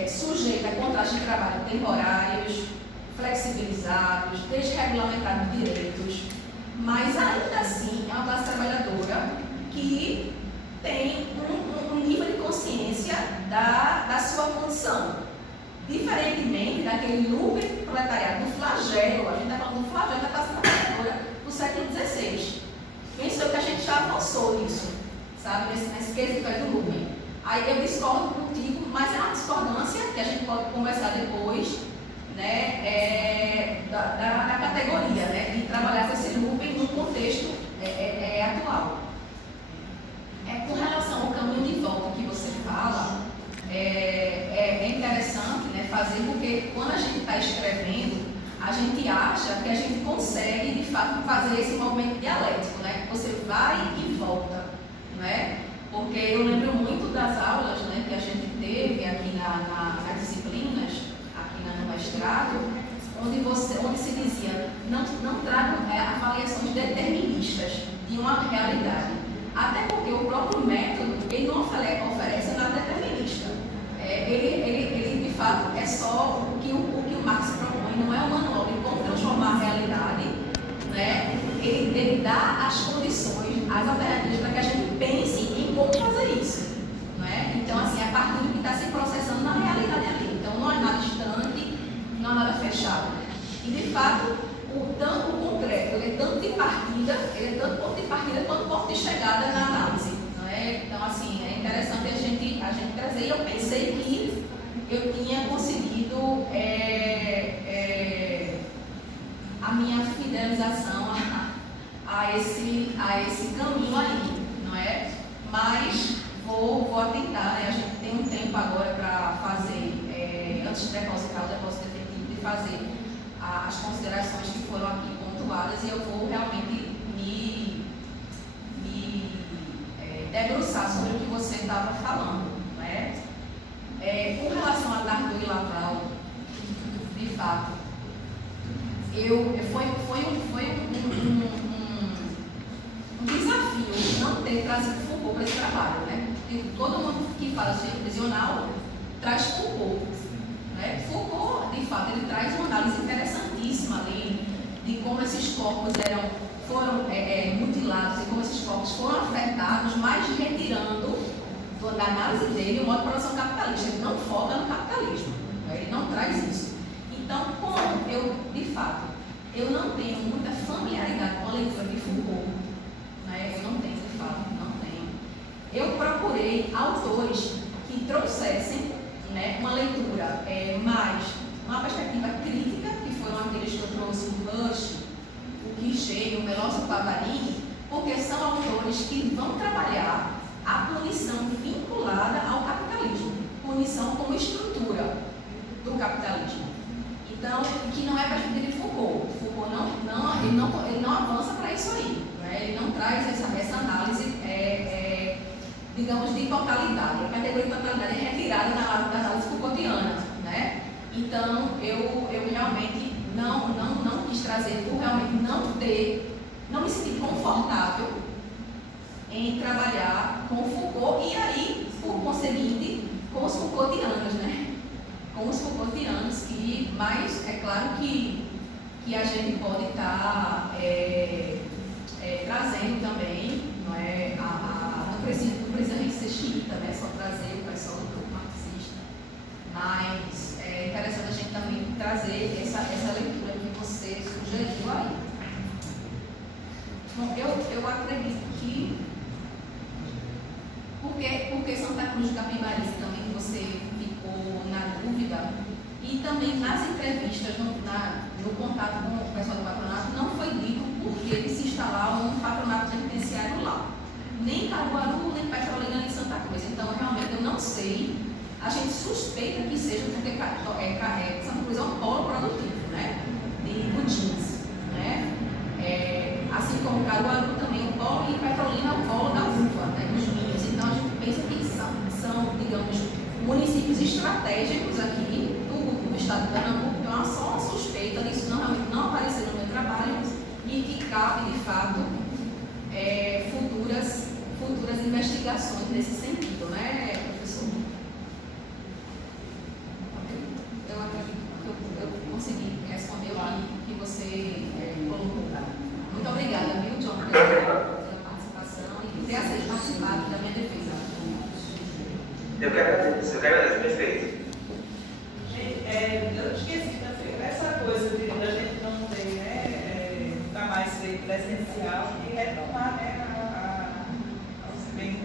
sujeita a contratos de trabalho temporários, flexibilizados, desregulamentados de direitos, mas ainda assim é uma classe trabalhadora que tem um nível de consciência da sua condição. Diferentemente daquele núcleo proletariado, do flagelo, a gente está falando do flagelo da classe trabalhadora do século XVI. Penso que a gente já avançou nisso, sabe, nesse quesito aí do núcleo. Aí eu discordo contigo, mas é uma discordância que a gente pode conversar depois, né, da categoria, né, de trabalhar com esse núcleo no contexto atual. Com relação ao caminho de volta que você fala, é interessante, né, fazer, porque quando a gente está escrevendo, a gente acha que a gente consegue, de fato, fazer esse movimento dialético, né? Você vai e volta, né? Porque eu lembro muito das aulas, né, que a gente teve aqui nas disciplinas, aqui no mestrado, onde se dizia, não tragam avaliações deterministas de uma realidade. Até porque o próprio método, ele não oferece nada determinista. Ele, de fato, é só o que o Marx propõe, não é um manual de como transformar a realidade, né? Ele dá as condições, as alternativas para que a gente pense em como fazer isso, né? Então, assim, a partir do que está se processando na realidade ali. Então, não é nada distante, não é nada fechado. E, de fato, o concreto, ele é tanto de partida, ele é tanto ponto de partida quanto ponto de chegada na análise. Não é? Então, assim, é interessante a gente trazer. E eu pensei que eu tinha conseguido a minha fidelização a esse caminho aí, não é? Mas vou atentar, né? A gente tem um tempo agora para fazer, antes de depositar o depósito efetivo, de fazer as considerações que foram aqui pontuadas, e eu vou realmente me debruçar sobre o que você estava falando, não é? Com relação a Dardot e Laval, de fato, foi um desafio não ter trazido Foucault para esse trabalho, né? Porque todo mundo que fala de direito prisional traz Foucault, né? Foucault, de fato, ele traz uma análise interessantíssima ali de como esses corpos foram mutilados e como esses corpos foram afetados, mas retirando da análise dele o modo de produção capitalista. Ele não foca no capitalismo, né? Ele não traz isso. Então, como eu não tenho muita familiaridade com a leitura de Foucault, né? Eu não tenho, de fato, não tenho. Eu procurei autores que trouxessem, né, uma leitura mais, uma perspectiva crítica, que foram aqueles que eu trouxe, o Rush, o Guichet, o Melócio Pavarini, porque são autores que vão trabalhar a punição vinculada ao capitalismo, punição como estrutura do capitalismo. Então, que não é a perspectiva de Foucault. Foucault ele não avança para isso aí, né? Ele não traz essa análise, digamos, de totalidade. A categoria de totalidade é retirada da análise Foucaultiana, né? Então, eu realmente não quis trazer, por realmente não me sentir confortável em trabalhar com os Foucaultianos, mas é claro que a gente pode estar trazendo também, não é, não precisa a gente ser xiita, né, só trazer o pessoal do grupo marxista, mas é interessante a gente também trazer essa leitura que você sugeriu aí. Bom, eu acredito que, porque Santa Cruz de Capibaribe também você ficou na dúvida, e também nas entrevistas, no contato com o pessoal do patronato, não foi dito porque eles se instalaram um patronato penitenciário lá. Nem em Caruaru, nem em Petrolina, nem em Santa Cruz. Então, realmente, eu não sei. A gente suspeita que seja porque Santa Cruz é um polo produtivo, né? De jeans, né? Assim como Caruaru também é um polo, e Petrolina é o polo da uva, né? Dos vinhos. Então, a gente pensa que são, digamos, municípios estratégicos aqui do estado de Pernambuco. Então, só uma suspeita disso realmente não aparecer no meu trabalho e que cabe, de fato, futuras investigações nesse sentido, né, professor? Eu acredito que eu consegui responder o que você colocou. Muito obrigada, viu, John, pela participação e por ter participado da minha defesa. Eu que agradeço, perfeito. Gente, eu esqueci também, essa coisa da gente não ter, né, ficar mais presencial e retomar, né,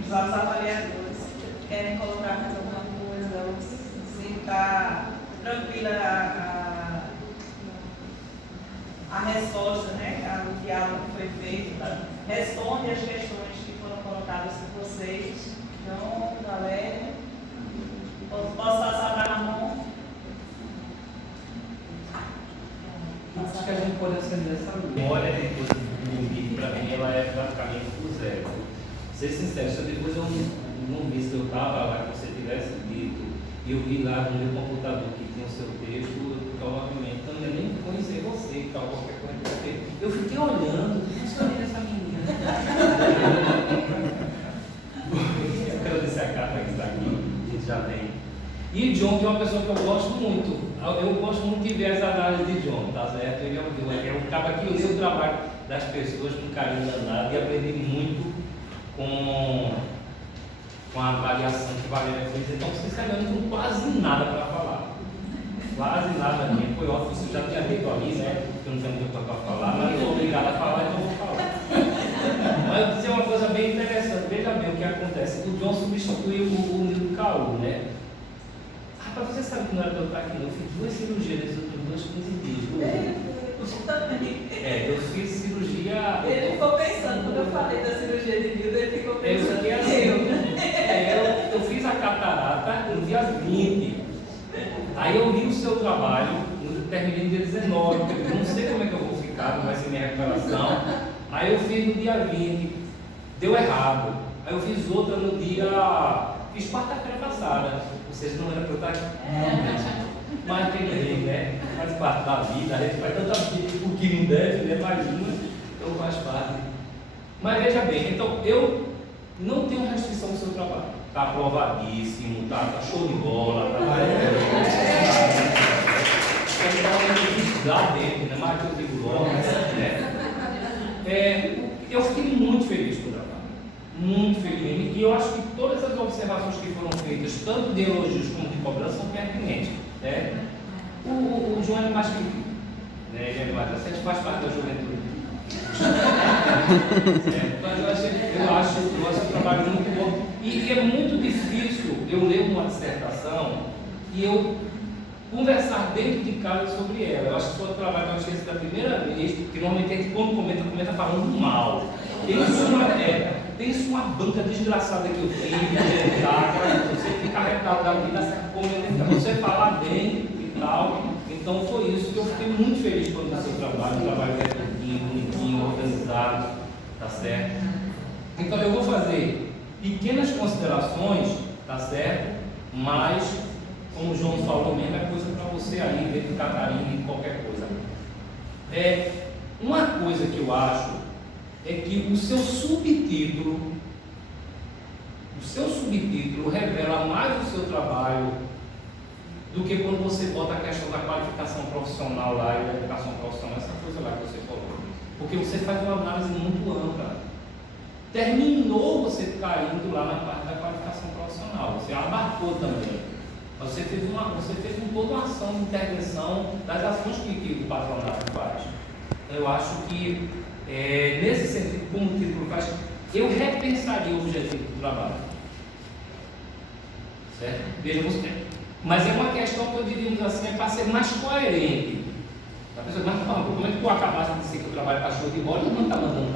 os avaliadores que querem colocar mais alguma coisa, ou se está tranquila a resposta, né, o diálogo que foi feito, responde as questões que foram colocadas por vocês. Então, Valéria, posso passar para Ramon? Acho que a gente pode acender essa luz. Memória de coisa do para mim, ela é praticamente do zero. Ser sincero, se depois eu não vi se eu estava lá, que você tivesse dito, e eu vi lá no meu computador que tinha o seu texto, eu provavelmente não ia nem conhecer você, tal, qualquer coisa que você. Eu fiquei olhando, que essa menina. Eu quero descer a carta que está aqui, a gente já tem. E John, que é uma pessoa que eu gosto muito. Eu gosto muito de ver as análises de John, tá certo? Ele é um cara que eu leio o trabalho das pessoas com carinho danado e aprendi muito com a avaliação que Valéria fez. Então, sinceramente, não tenho quase nada para falar. Quase nada mesmo. Foi ótimo, você já tinha dito ali, né? Que eu não tenho muito para falar, mas eu estou obrigado a falar, então eu vou falar. Mas eu vou dizer uma coisa bem interessante. Veja bem o que acontece. O John substituiu o Nilo Caú, né? Rapaz, você sabe que não era para eu estar aqui, não. Eu fiz 2 cirurgias nesses outros 15 dias. Eu fiz cirurgia. Ele ficou pensando, quando eu falei da cirurgia de Nildo, ele ficou pensando. Eu fiquei assim. Eu fiz a catarata no dia 20. Aí eu li o seu trabalho, terminei no dia 19. Eu não sei como é que eu vou ficar, não vai ser minha recuperação. Aí eu fiz no dia 20, deu errado. Aí eu fiz outra no dia. Fiz quarta-feira passada. Ou seja, não era para eu estar aqui. Mas tem jeito, né? Faz parte da vida. A gente faz tanta vida o que não deve, né? Imagina. Então faz parte. Mas veja bem, então eu não tenho restrição no seu trabalho. Está aprovadíssimo, tá show de bola, tá lá dentro, né? Mais que eu digo logo, né? Eu fiquei muito feliz com o trabalho. Muito feliz. E eu acho que todas as observações que foram feitas, tanto de elogios como de cobrança, são pertinentes. Né? O João é mais que né? Ele é mais recente, faz parte da juventude. Eu acho o trabalho muito bom. E é muito difícil eu ler uma dissertação e eu conversar dentro de casa sobre ela. Eu acho que o seu trabalho, eu achei isso da primeira vez, que normalmente a gente, quando comenta falando mal. Tem isso uma banca desgraçada que eu tenho, você fica arretado da vida, você falar bem e tal. Então foi isso que eu fiquei muito feliz quando o seu trabalho, um trabalho redondinho, bonitinho, organizado, tá certo? Então eu vou fazer pequenas considerações, tá certo? Mas, como o João falou mesmo, é coisa para você aí, ver do Catarina e qualquer coisa. Uma coisa que eu acho é que o seu subtítulo revela mais o seu trabalho do que quando você bota a questão da qualificação profissional lá e da educação profissional, essa coisa lá que você falou. Porque você faz uma análise muito ampla. Terminou você caindo lá na parte da qualificação profissional, você abarcou também. Você fez toda uma ação de intervenção das ações que o patronato faz. Eu acho que, nesse sentido, como o título faz, eu repensaria o objetivo do trabalho. Certo? Veja você. Mas é uma questão que eu diríamos assim, é para ser mais coerente. A pessoa, mas como é que tu acabaste de dizer que o trabalho está show de bola e não está mandando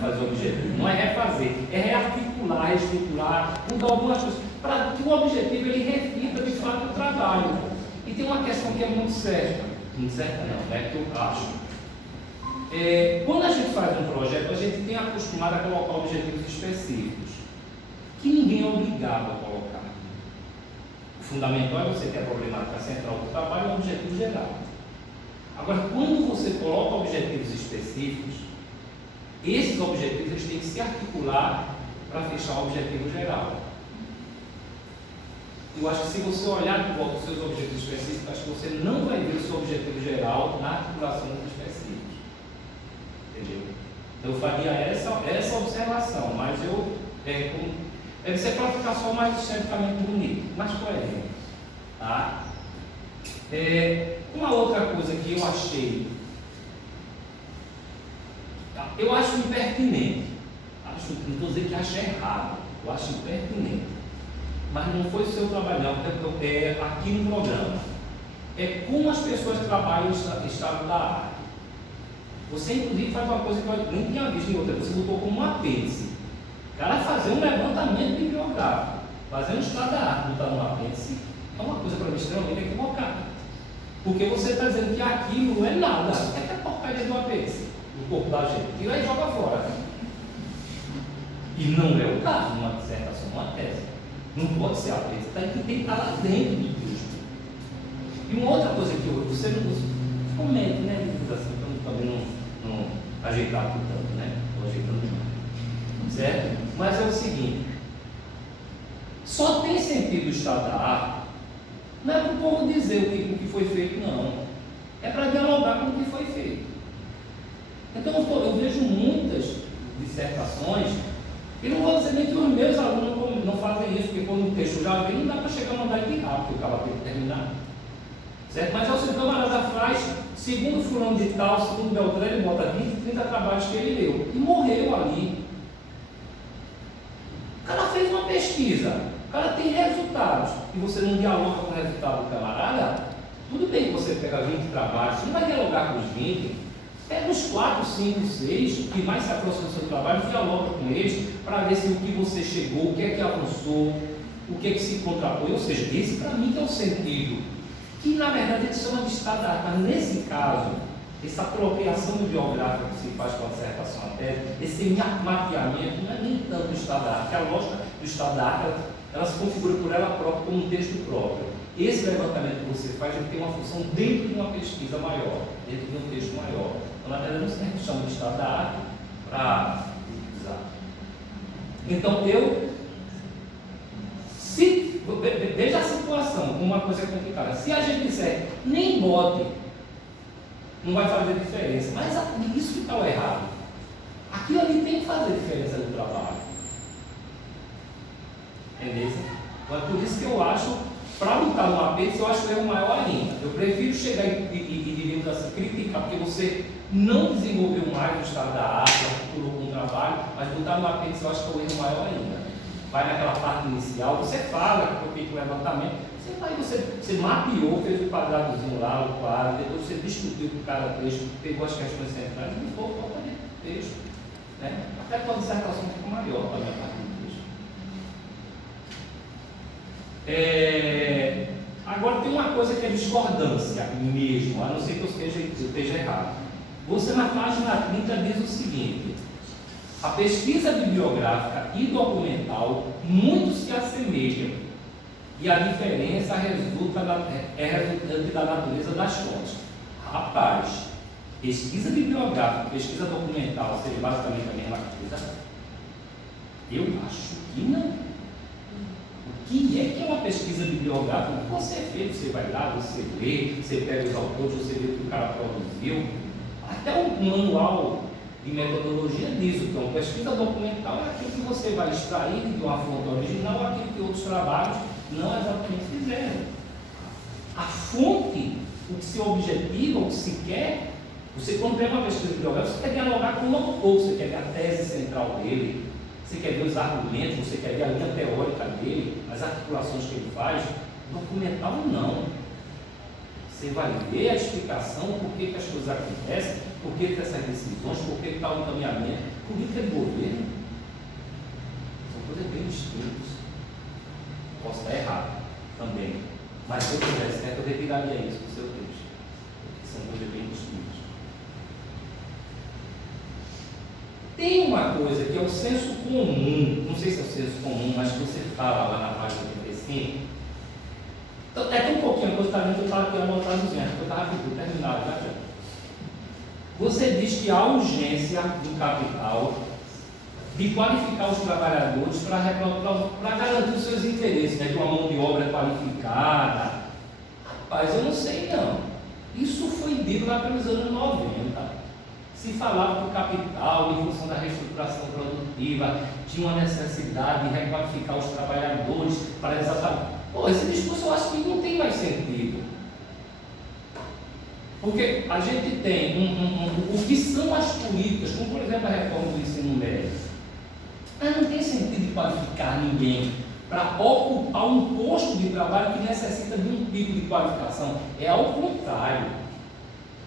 fazer o objetivo? Não é refazer, é rearticular, reestruturar, mudar algumas coisas, para que o objetivo ele reflita de fato o trabalho. E tem uma questão que é muito certa não, né, que eu acho. Quando a gente faz um projeto, a gente tem acostumado a colocar objetivos específicos, que ninguém é obrigado a colocar. O fundamental é você ter a problemática central do trabalho e o objetivo geral. Agora, quando você coloca objetivos específicos, esses objetivos eles têm que se articular para fechar o objetivo geral. Eu acho que se você olhar de volta os seus objetivos específicos, acho que você não vai ver o seu objetivo geral na articulação dos específicos. Entendeu? Então, eu faria essa observação, mas deve ser para ficar só mais esteticamente bonito, mais coerente. Tá? Uma outra coisa que eu achei, eu acho impertinente, não estou dizendo que acho errado, eu acho impertinente, mas não foi o seu trabalho, não, aqui no programa, como as pessoas trabalham no estado da arte. Você, inclusive, faz uma coisa que eu nem tinha visto em outra, você botou como um apêndice. O cara fazer um levantamento bibliográfico, fazer um estado da arte, botar no apêndice, é uma coisa para mim extremamente equivocada. Porque você está dizendo que aquilo não é nada, é até porcaria do apêndice, do corpo da gente. Tira e joga fora. E não é o caso numa dissertação, numa tese. Não pode ser apêndice, tem que estar lá dentro do texto. E uma outra coisa que você não comente, né, assim, para também não ajeitar por tanto, né? Estou ajeitando demais. Certo? Mas é o seguinte, só tem sentido o estado da arte. Não é para o povo dizer o que foi feito, não. É para dialogar com o que foi feito. Então, eu vejo muitas dissertações, e não vou dizer nem que os meus alunos não fazem isso, porque quando o texto já vem, não dá para chegar a mandar ele rápido, porque o cara tem que terminar. Certo? Mas ao seu camarada faz, segundo fulano de tal, segundo Beltrano, ele bota 20, 30 trabalhos que ele deu. E morreu ali. O cara fez uma pesquisa. O cara tem resultados e você não dialoga com o resultado do camarada, tudo bem que você pega 20 trabalhos, você não vai dialogar com os 20, pega os 4, 5, 6 que mais se aproximam do seu trabalho, dialoga com eles para ver se o que você chegou, o que é que avançou, o que é que se contrapõe, ou seja, esse para mim é o sentido, que na verdade eles chamam de estado da arte, mas nesse caso, essa apropriação bibliográfica que se faz com a dissertação à tese, esse mapeamento não é nem tanto o estado da arte, porque a lógica do estado da arte ela se configura por ela própria como um texto próprio. Esse levantamento que você faz ele tem uma função dentro de uma pesquisa maior, dentro de um texto maior. Então, na verdade, não se chama de estado da arte para utilizar. Então, veja a situação como uma coisa complicada. Se a gente disser, nem bote, não vai fazer diferença. Mas isso que está errado. Aquilo ali tem que fazer diferença no trabalho. Entendeu? Então é por isso que eu acho, para lutar no apêndice, eu acho o erro maior ainda. Eu prefiro chegar e diríamos assim, criticar, porque você não desenvolveu mais o estado da arte, articulou com o trabalho, mas botar no apêndice eu acho que é o erro maior ainda. Vai naquela parte inicial, você fala que foi feito um levantamento, você mapeou, fez o quadradozinho lá, o quadro, depois você discutiu com cada texto, pegou as questões centrais e mudou totalmente o texto. Né? Até que a dissertação ficou maior para a minha parte. Agora tem uma coisa que é discordância mesmo, a não ser que eu esteja errado. Você na página 30 diz o seguinte: a pesquisa bibliográfica e documental muito se assemelham e a diferença é resultante da natureza das fontes. Rapaz, pesquisa bibliográfica, pesquisa documental seria basicamente a mesma coisa? Eu acho que não. O que é uma pesquisa bibliográfica? O que você fez? Você vai lá, você lê, você pega os autores, você vê o que o cara produziu. Até o manual de metodologia diz o que é uma pesquisa documental, é aquilo que você vai extrair de uma fonte original, aquilo que outros trabalhos não exatamente fizeram. A fonte, o que se objetiva, o que se quer, você quando pega uma pesquisa bibliográfica, você quer dialogar com o autor, você quer ver a tese central dele, você quer ver os argumentos, você quer ver a linha teórica dele, as articulações que ele faz. Documental não. Você vai ver a explicação, por que as coisas acontecem, por que essas decisões, por que está o encaminhamento, política de governo. São coisas bem distintas. Posso estar errado também, mas se eu tivesse certo, eu retiraria isso do seu texto, porque são coisas bem distintas. Tem uma coisa que é o senso comum, não sei se é o senso comum, mas que você fala lá na página 85. Então, é tão pouquinho a coisa também que eu estava aqui anotando, porque eu estava terminado, já. Você diz que há urgência do capital de qualificar os trabalhadores para garantir os seus interesses, né, de uma mão de obra qualificada. Rapaz, eu não sei não. Isso foi dito lá pelos anos 90. Se falava que o capital, em função da reestruturação produtiva, tinha uma necessidade de requalificar os trabalhadores para exatamente. Pô, esse discurso eu acho que não tem mais sentido. Porque a gente tem o que são as políticas, como por exemplo a reforma do ensino médio. Mas não tem sentido de qualificar ninguém para ocupar um posto de trabalho que necessita de um tipo de qualificação. É ao contrário.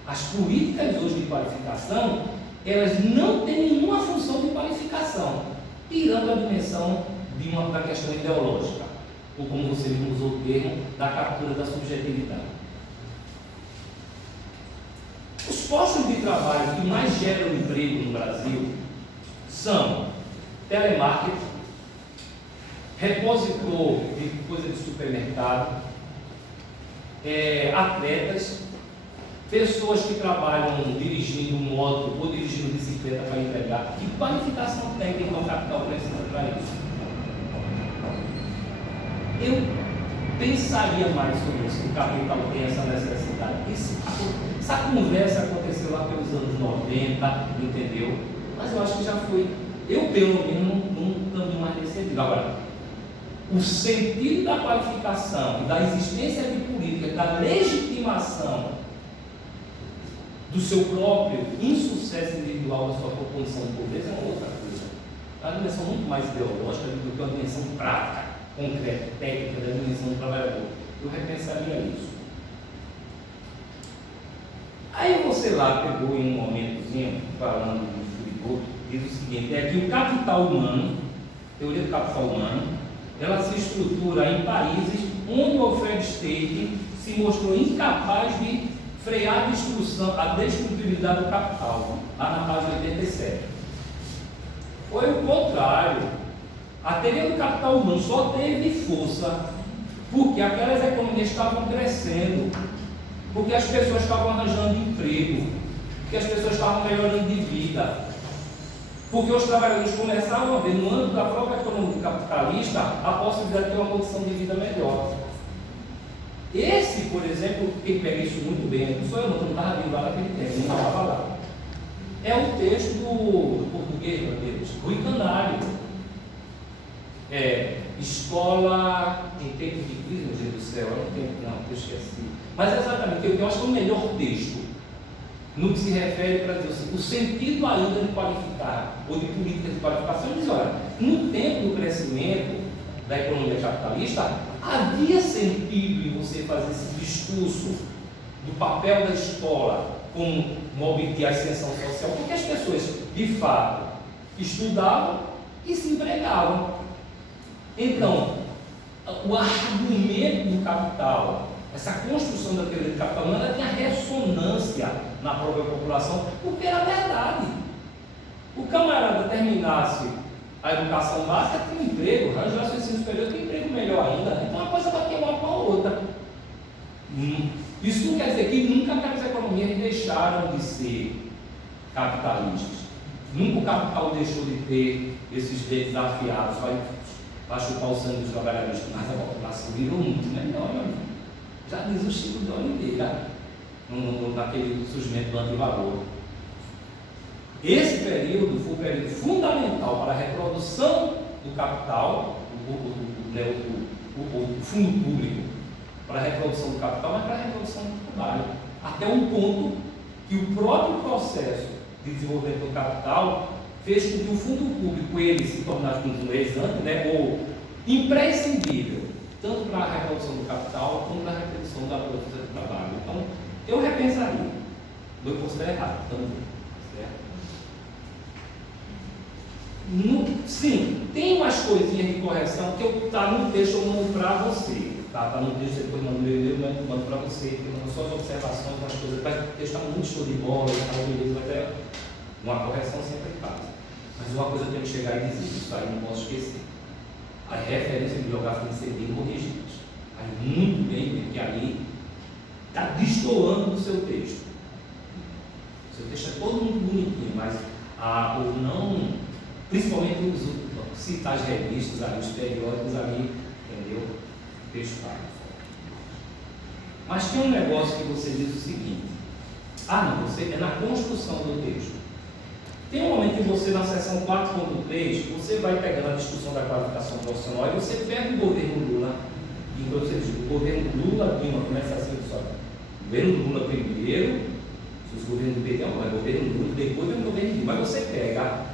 As políticas hoje de qualificação, elas não têm nenhuma função de qualificação, tirando a dimensão da questão ideológica, ou como você usou o termo, da captura da subjetividade. Os postos de trabalho que mais geram emprego no Brasil são telemarketing, repositor de coisa de supermercado, atletas, pessoas que trabalham dirigindo moto ou dirigindo bicicleta para entregar. Que qualificação técnica o capital precisa para isso? Eu pensaria mais sobre isso, que o capital tem essa necessidade. Essa conversa aconteceu lá pelos anos 90, entendeu? Mas eu acho que já foi. Eu, pelo menos, não caminho mais nesse sentido. Agora, o sentido da qualificação e da existência de política, da legitimação do seu próprio insucesso individual, da sua proposição de pobreza, é uma outra coisa. É uma dimensão muito mais ideológica do que uma dimensão prática, concreta, técnica da dimensão do trabalhador. Eu repensaria isso. Aí você lá pegou em um momentozinho, falando do Foucault, diz o seguinte, é que o capital humano, teoria do capital humano, ela se estrutura em países onde o welfare state se mostrou incapaz de frear a destrutividade do capital, lá na página 87. Foi o contrário. A teoria do capital humano só teve força porque aquelas economias estavam crescendo, porque as pessoas estavam arranjando emprego, porque as pessoas estavam melhorando de vida, porque os trabalhadores começavam a ver no âmbito da própria economia capitalista a possibilidade de ter uma condição de vida melhor. Esse, por exemplo, quem pega isso muito bem, não sou eu, não estava vindo lá naquele tempo, não estava lá. É o texto do português, meu Deus, Rui Canário. Escola em tempo de crise, meu Deus do céu, eu esqueci. Mas exatamente, eu acho que é o melhor texto no que se refere para dizer assim, o sentido ainda de qualificar, ou de políticas de qualificação, diz, olha, no tempo do crescimento da economia capitalista, havia sentido em você fazer esse discurso do papel da escola como modo de ascensão social, porque as pessoas, de fato, estudavam e se empregavam. Então, o argumento do capital, essa construção da teoria do capital humano, ela tinha ressonância na própria população, porque era verdade. O camarada terminasse a educação básica, tem um emprego, arranjasse o ensino superior, tem um emprego melhor ainda. Então a coisa vai quebrar com a outra. Isso não quer dizer que nunca aquelas economias deixaram de ser capitalistas. Nunca o capital deixou de ter esses desafiados. para chupar o sangue dos trabalhadores, mas a população virou muito melhor, meu irmão. Já diz o Chico de Oliveira, naquele surgimento do antivalor. Esse período foi um período fundamental para a reprodução do capital, o fundo público, para a reprodução do capital, mas para a reprodução do trabalho. Até um ponto que o próprio processo de desenvolvimento do capital fez com que o fundo público ele se tornasse um exame, né, ou imprescindível, tanto para a reprodução do capital como para a reprodução da produção do trabalho. Então, eu repensaria. Não posso estar errado também. Certo? Sim, tem umas coisinhas de correção que eu no texto eu mando para você. Tá no texto, depois eu mando para você, porque não são as observações, as coisas, mas o texto está muito show de bola, beleza, mas é uma correção sempre faz. Mas uma coisa eu tenho que chegar e dizer, isso aí não posso esquecer. As referências bibliográficas têm que ser bem corrigidas. Aí muito bem, porque ali está destoando do seu texto. O seu texto é todo muito bonitinho, mas ou não, principalmente citar as revistas ali, os periódicos ali, entendeu? O texto está. Mas tem um negócio que você diz o seguinte: você é na construção do texto. Tem um momento que você, na seção 4.3, você vai pegando a discussão da qualificação profissional e você pega o governo Lula, e você diz, o governo Lula, Dilma, começa assim, só. O governo Lula primeiro, se os governos do PT, não, é governo Lula, depois vem o governo Lula. Mas você pega,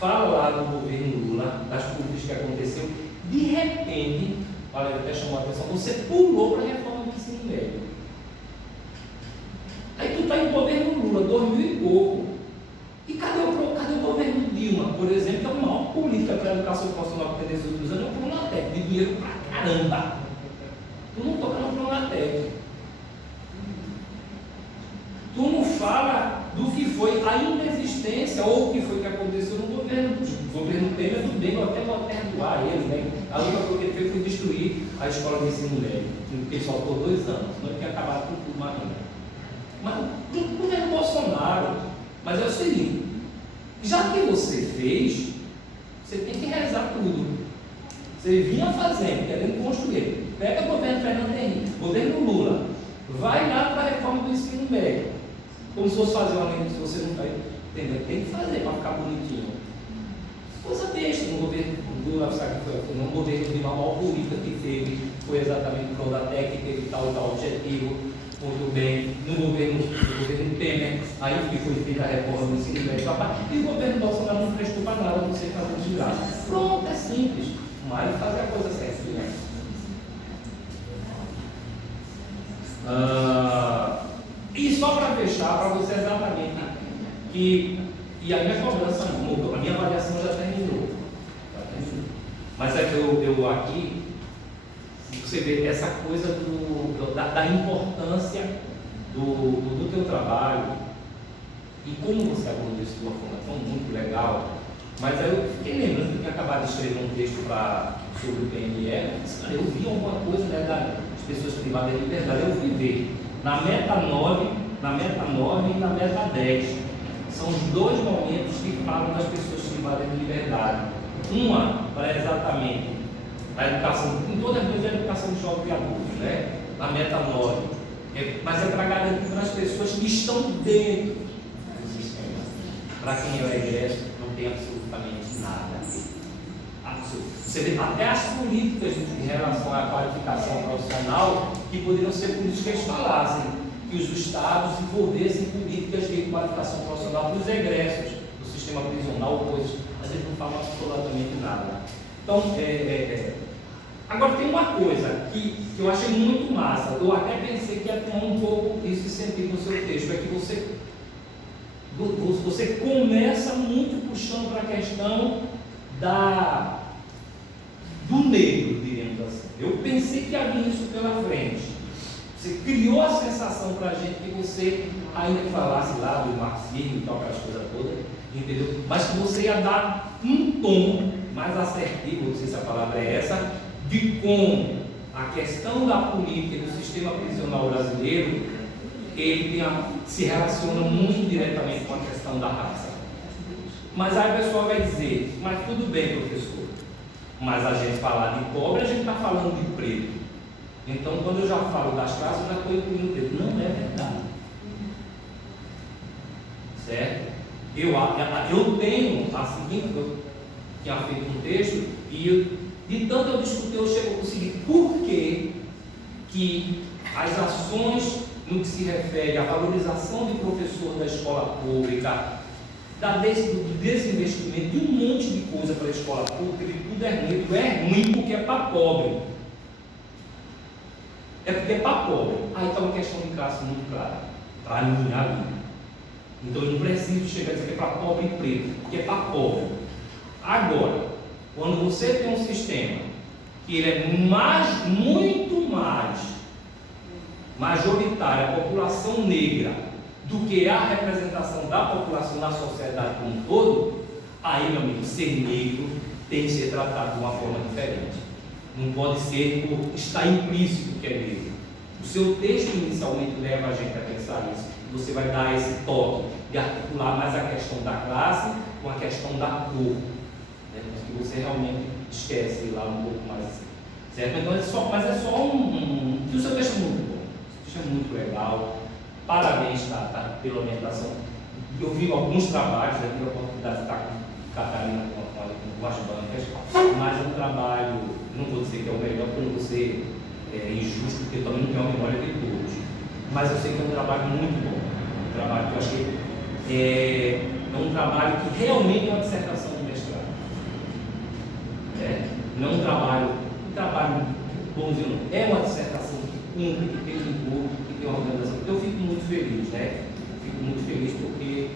fala lá no governo Lula, das políticas que aconteceu, de repente, olha, até chamou a atenção, você pulou para a reforma do ensino médio. Aí tu está em governo Lula, 2000 e pouco. E cadê o governo Dilma, por exemplo, que é a maior política para a educação profissional que tem nesses últimos anos, é o Pronatec, de dinheiro pra caramba. Tu não toca no Pronatec. Tu não fala do que foi a inexistência ou o que foi que aconteceu no governo Temer, tudo bem, eu até vou perdoar ele, né? A única coisa que ele fez foi destruir a escola de ensino médio, porque só por 2 anos, senão ele tinha acabado com tudo mais ainda. Mas o governo Bolsonaro. Mas é o seguinte, já que você fez, você tem que realizar tudo. Você vinha fazendo, querendo construir. Pega o governo Fernando Henrique, governo Lula, vai lá para a reforma do ensino médio. Como se fosse fazer uma lei, se você não vai entender, tem que fazer para ficar bonitinho. Coisa besta no governo Lula, sabe, no governo de uma maior política que teve, foi exatamente o Pronatec, que teve tal objetivo. Muito bem, no governo Temer, aí que foi feita a reforma do ensino médio, e o governo Bolsonaro não prestou para nada, não sei fazer de graça. Pronto, é simples, mas fazer a coisa certinha. E só para fechar, para você exatamente, e a minha cobrança mudou, a minha avaliação já terminou. Mas é que eu aqui, você vê essa coisa da importância do teu trabalho e como você abordou isso de uma forma tão muito legal. Mas aí eu fiquei lembrando que eu tinha acabado de escrever um texto sobre o PME. Eu vi alguma coisa, né, das pessoas privadas de liberdade. Eu fui ver na meta 9 e na meta 10. São os 2 momentos que falam das pessoas privadas de liberdade. Uma para exatamente a educação, em todas as vezes a educação de jovens e adultos, né? Na meta 9. Mas é para garantir para as pessoas que estão dentro do sistema. Para quem é egresso, não tem absolutamente nada. Você vê até as políticas em relação à qualificação profissional que poderiam ser políticas que eles falassem, que os estados desenvolvessem políticas de qualificação profissional para os egressos do sistema prisional, coisas, mas eles não falam absolutamente nada. Então, agora tem uma coisa que eu achei muito massa, eu até pensei que ia ter um pouco esse sentido no seu texto, é que você começa muito puxando para a questão do negro, diríamos assim. Eu pensei que havia isso pela frente. Você criou a sensação para a gente que você ainda falasse lá do marxismo e tal, aquelas coisas todas, entendeu? Mas que você ia dar um tom mais assertivo, não sei se a palavra é essa, de como a questão da política e do sistema prisional brasileiro, ele se relaciona muito diretamente com a questão da raça. Mas aí a pessoa vai dizer, mas tudo bem, professor, Mas a gente falar de pobre, a gente está falando de preto. Então, quando eu já falo das classes, eu já estou incluindo o preto. Não é verdade. Certo? Eu tenho a seguinte, eu tinha feito um texto, e de tanto eu discutir, eu chego ao seguinte: por que as ações no que se refere à valorização de professor da escola pública, do desinvestimento de um monte de coisa para a escola pública, de tudo é ruim porque é para pobre. É porque é para pobre. Aí está uma questão de classe muito clara, para mim, ali. Então eu não preciso chegar a dizer que é para pobre e preto, porque é para pobre. Agora, quando você tem um sistema que ele é muito mais majoritária a população negra do que a representação da população na sociedade como um todo, aí, meu amigo, ser negro tem que ser tratado de uma forma diferente. Não pode ser por estar implícito que é negro. O seu texto inicialmente leva a gente a pensar isso. Você vai dar esse toque de articular mais a questão da classe com a questão da cor, né? Porque você realmente esquece lá um pouco mais, certo? Então mas é só o seu texto é muito bom. Isso é muito legal. Parabéns pela orientação. Eu vi alguns trabalhos, já tive a oportunidade de estar com Catarina, com as bancas, mas é um trabalho, não vou dizer que é o melhor, porque eu não vou ser injusto, porque eu também não tenho a memória de todos. Mas eu sei que é um trabalho muito bom. Um trabalho que eu achei é um trabalho que realmente é uma dissertação de mestrado. Não um trabalho bonzinho, não. É uma dissertação que cumpre, que tem um corpo, que tem uma organização. Eu fico muito feliz, né? Fico muito feliz porque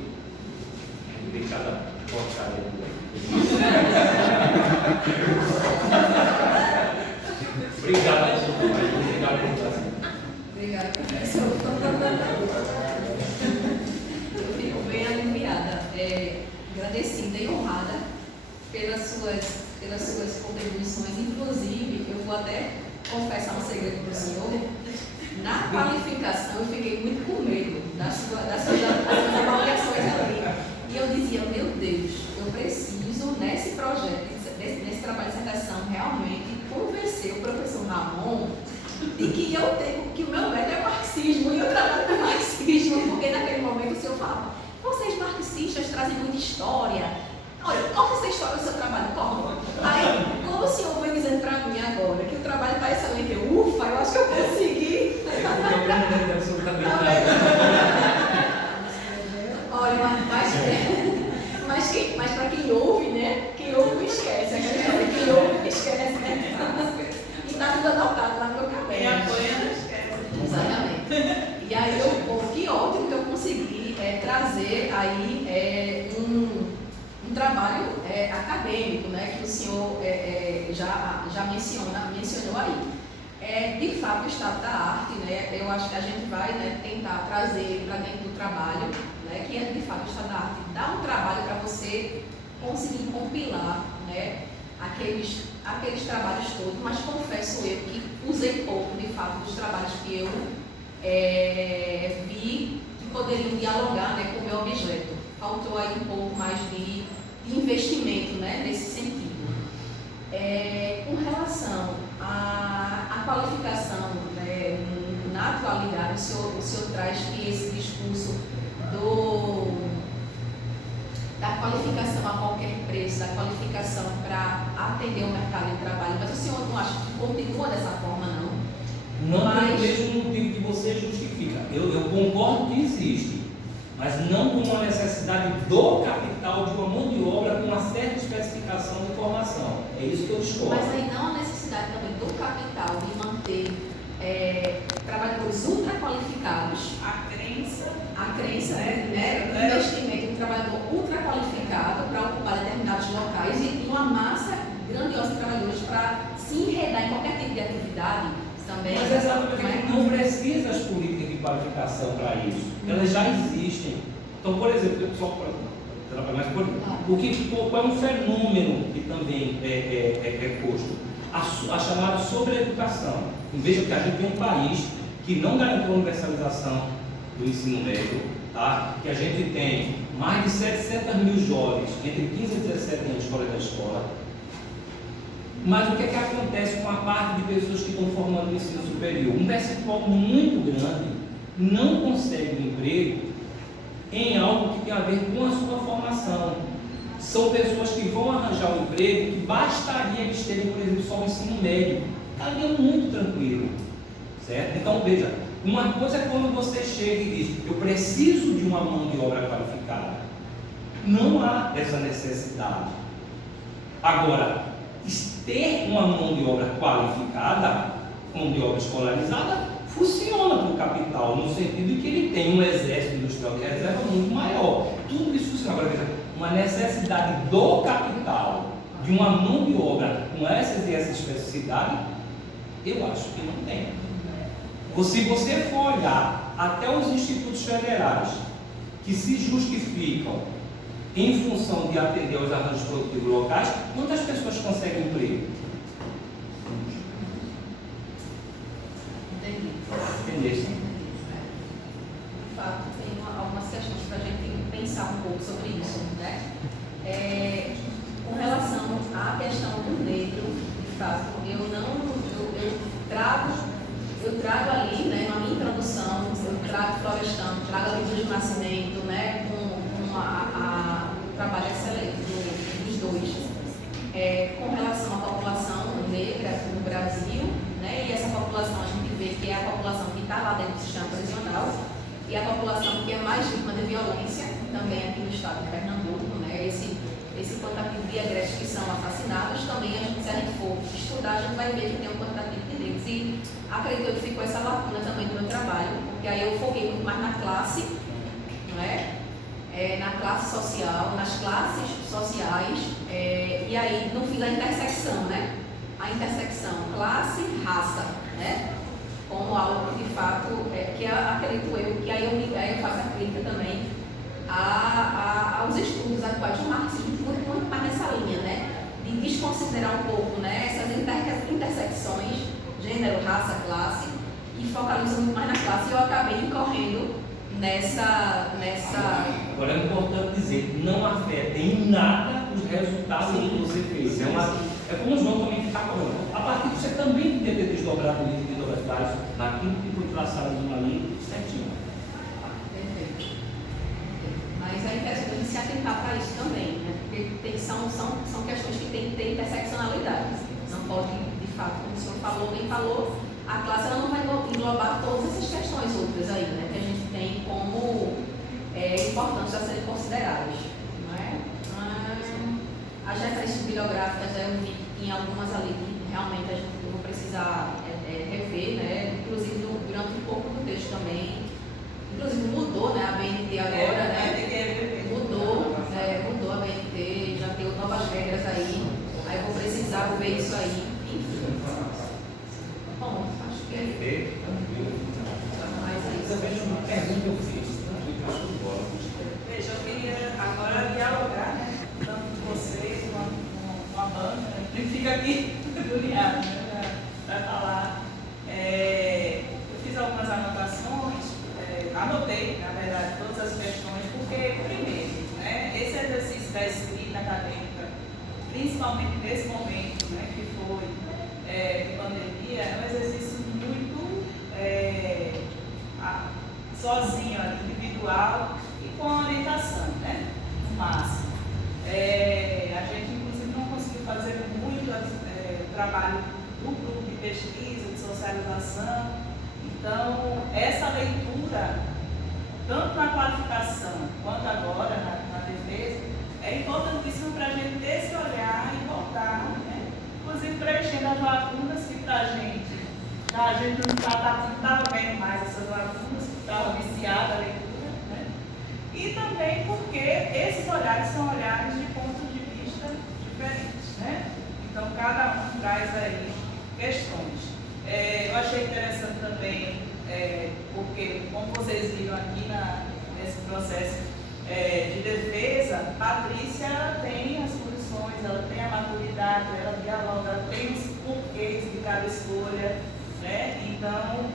tem cada porcaria Obrigado, professor. Obrigado por estar assim. Obrigada, professor. Eu fico bem aliviada, agradecida e honrada pelas suas contribuições. Inclusive, eu vou até confessar um segredo para o senhor. Na qualificação, eu fiquei muito com medo das suas avaliações ali. E eu dizia, meu Deus, eu preciso, nesse projeto, nesse trabalho de dissertação, realmente convencer o professor Ramon de que que o meu método é marxismo e eu trabalho com marxismo, porque naquele momento o senhor fala, vocês marxistas trazem muita história, olha, qual é essa história do seu trabalho? Qual? Aí, como o senhor vem dizendo para mim agora que o trabalho está excelente, ufa, eu acho que eu consegui. Olha, mas para quem ouve, né? Quem ouve não esquece. Quem ouve não esquece, né? E está tudo anotado lá no meu cabelo. Quem apoia não esquece. Exatamente. E aí, que ótimo que eu consegui trazer aí um trabalho acadêmico, né? Que o senhor já mencionou aí. De fato, o estado da arte, né? Eu acho que a gente vai, né, tentar trazer para dentro do trabalho, né, que é de fato o estado da arte, dá um trabalho para você conseguir compilar, né, aqueles trabalhos todos, mas confesso eu que usei pouco de fato dos trabalhos que eu vi que poderiam dialogar, né, com o meu objeto. Faltou aí um pouco mais de investimento, né, nesse sentido. Com relação à qualificação, né, na atualidade, o senhor traz que esse discurso da qualificação a qualquer preço, da qualificação para atender o mercado de trabalho, mas o senhor não acha que continua dessa forma, não? Não tem o mesmo motivo que você justifica. Eu concordo que existe, mas não com uma necessidade do capital de uma mão de obra com uma certa especificação de formação. É isso que eu discordo. Mas aí não a necessidade também do capital de manter trabalhadores ultra qualificados. A crença, né? O investimento em um trabalhador ultra qualificado para ocupar determinados locais e uma massa grandiosa de trabalhadores para se enredar em qualquer tipo de atividade também. Mas exatamente, não precisa as políticas de qualificação para isso. Elas já existem. Então, por exemplo, só para trabalhar mais qual é um fenômeno que também é posto? A chamada sobreeducação. Veja que a gente tem um país que não garantiu a universalização do ensino médio, tá? Que a gente tem mais de 700 mil jovens entre 15 e 17 anos fora da escola. Mas o que é que acontece com a parte de pessoas que estão formando o ensino superior? Um percentual muito grande não consegue um emprego em algo que tem a ver com a sua formação. São pessoas que vão arranjar um emprego que bastaria eles terem, por exemplo, só o ensino médio. Estaria muito tranquilo, certo? Então, veja, uma coisa é quando você chega e diz, eu preciso de uma mão de obra qualificada. Não há essa necessidade. Agora, ter uma mão de obra qualificada, mão de obra escolarizada, funciona para o capital, no sentido de que ele tem um exército industrial de reserva muito maior. Tudo isso funciona. Agora, veja, uma necessidade do capital, de uma mão de obra com essas e essa especificidade, eu acho que não tem. Se você for olhar até os institutos federais que se justificam em função de atender aos arranjos produtivos locais, quantas pessoas conseguem emprego? Entendeu? De fato, tem algumas questões para a gente pensar um pouco sobre isso, né? Com relação à questão do negro, de fato, eu trago ali, né, na minha introdução, eu trago Florestano, trago a Livro do Nascimento, né, com o trabalho excelente dos dois, com relação à população negra no Brasil, né, e essa população a gente vê que é a população que está lá dentro do sistema prisional e a população que é mais vítima de violência, também aqui no estado de Pernambuco, né, esse quantitativo de egressos que são assassinados, também se a gente for estudar, a gente vai ver que tem um quantitativo de negros. E acredito que ficou essa lacuna também do meu trabalho, porque aí eu foquei muito mais na classe, não é? Na classe social, nas classes sociais, e aí no fim da intersecção, né? A intersecção classe-raça, né? Como algo que de fato, que acredito eu, que aí eu faço a crítica também aos estudos atuais do marxismo, muito mais nessa linha, né? De desconsiderar um pouco, né, essas intersecções, gênero, raça, classe, e focaliza muito mais na classe, e eu acabei incorrendo nessa... Agora é importante dizer, não afeta em nada os resultados que você fez. É como o João também está falando. A partir disso, você também tem que ter desdobrado o livro de desdobrados naquilo que foi traçado numa linha certinho. Perfeito. Mas é interessante a gente se atentar para isso também, né? Porque são questões que têm que ter interseccionalidade. Não pode, de fato, como o senhor falou, bem falou, a classe ela não vai englobar todas essas questões outras aí, né? Que a gente tem como importantes a serem consideradas. Não é? As referências bibliográficas eu vi que tem algumas ali que realmente a gente vai precisar rever, né? Inclusive durante um pouco do texto também. Inclusive mudou, né? A BNT agora, né? Mudou a BNT, já tem novas regras aí. Aí eu vou precisar ver isso aí. Enfim. Bom, acho que é Perfeito. mais isso. Eu vejo uma pergunta que eu fiz. Veja, eu queria agora dialogar, né, tanto com vocês quanto com a banda, né, que fica aqui agoniado, né, para falar. Eu fiz algumas anotações, anotei, na verdade, todas as questões, porque, primeiro, né, esse exercício da escrita acadêmica, principalmente nesse momento, né, que foi de pandemia, é um exercício muito sozinho, individual e com orientação, né, no máximo. A gente, inclusive, não conseguiu fazer muito trabalho do grupo de pesquisa, de socialização. Então, essa leitura, tanto na qualificação quanto agora na defesa, é importantíssimo para a gente ter esse olhar e voltar, né? Inclusive preenchendo as lacunas que para a gente não estava vendo mais essas lacunas, que estava viciada a leitura, né? E também porque esses olhares são olhares de pontos de vista diferentes, né? Então, cada um traz aí questões. Eu achei interessante também, porque, como vocês viram aqui nesse processo de defesa, Patrícia tem as posições, ela tem a maturidade, ela dialoga, ela tem os porquês de cada escolha, né? Então,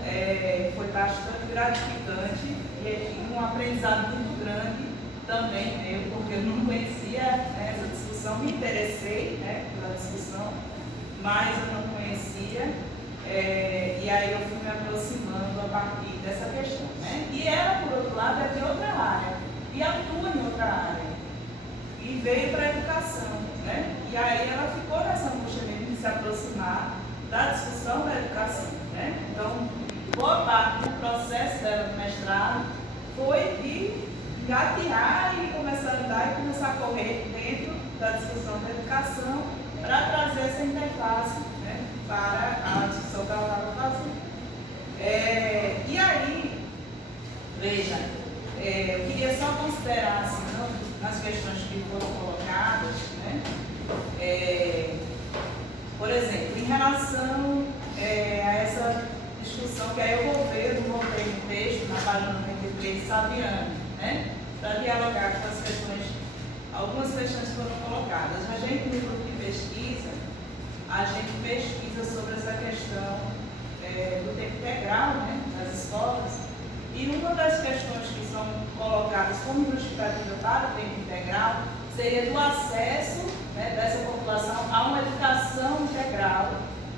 foi bastante gratificante e um aprendizado muito grande também meu, porque eu não conhecia essa discussão, me interessei, né, pela discussão, mas eu não conhecia, e aí eu fui me aproximando a partir dessa questão, né? E ela, por outro lado, é de outra área, e atua em outra área, e veio para a educação, né? E aí ela ficou nessa angústia mesmo de se aproximar da discussão da educação, né? Então, boa parte do processo dela do mestrado foi de gatear e começar a andar e começar a correr dentro da discussão da educação para trazer essa interface, né, para a discussão que ela estava fazendo. E aí, veja, eu queria só considerar assim, nas questões que foram colocadas, né, por exemplo, em relação a essa discussão, que aí eu vou ver, eu não voltei no texto, na página 93, Saviano, né, para dialogar com as questões, algumas questões foram colocadas. A gente, no grupo de pesquisa, a gente pesquisa sobre essa questão do tempo integral, né, nas escolas, e uma das questões que são colocadas como justificativa para o tempo integral seria do acesso, né, dessa população a uma educação integral,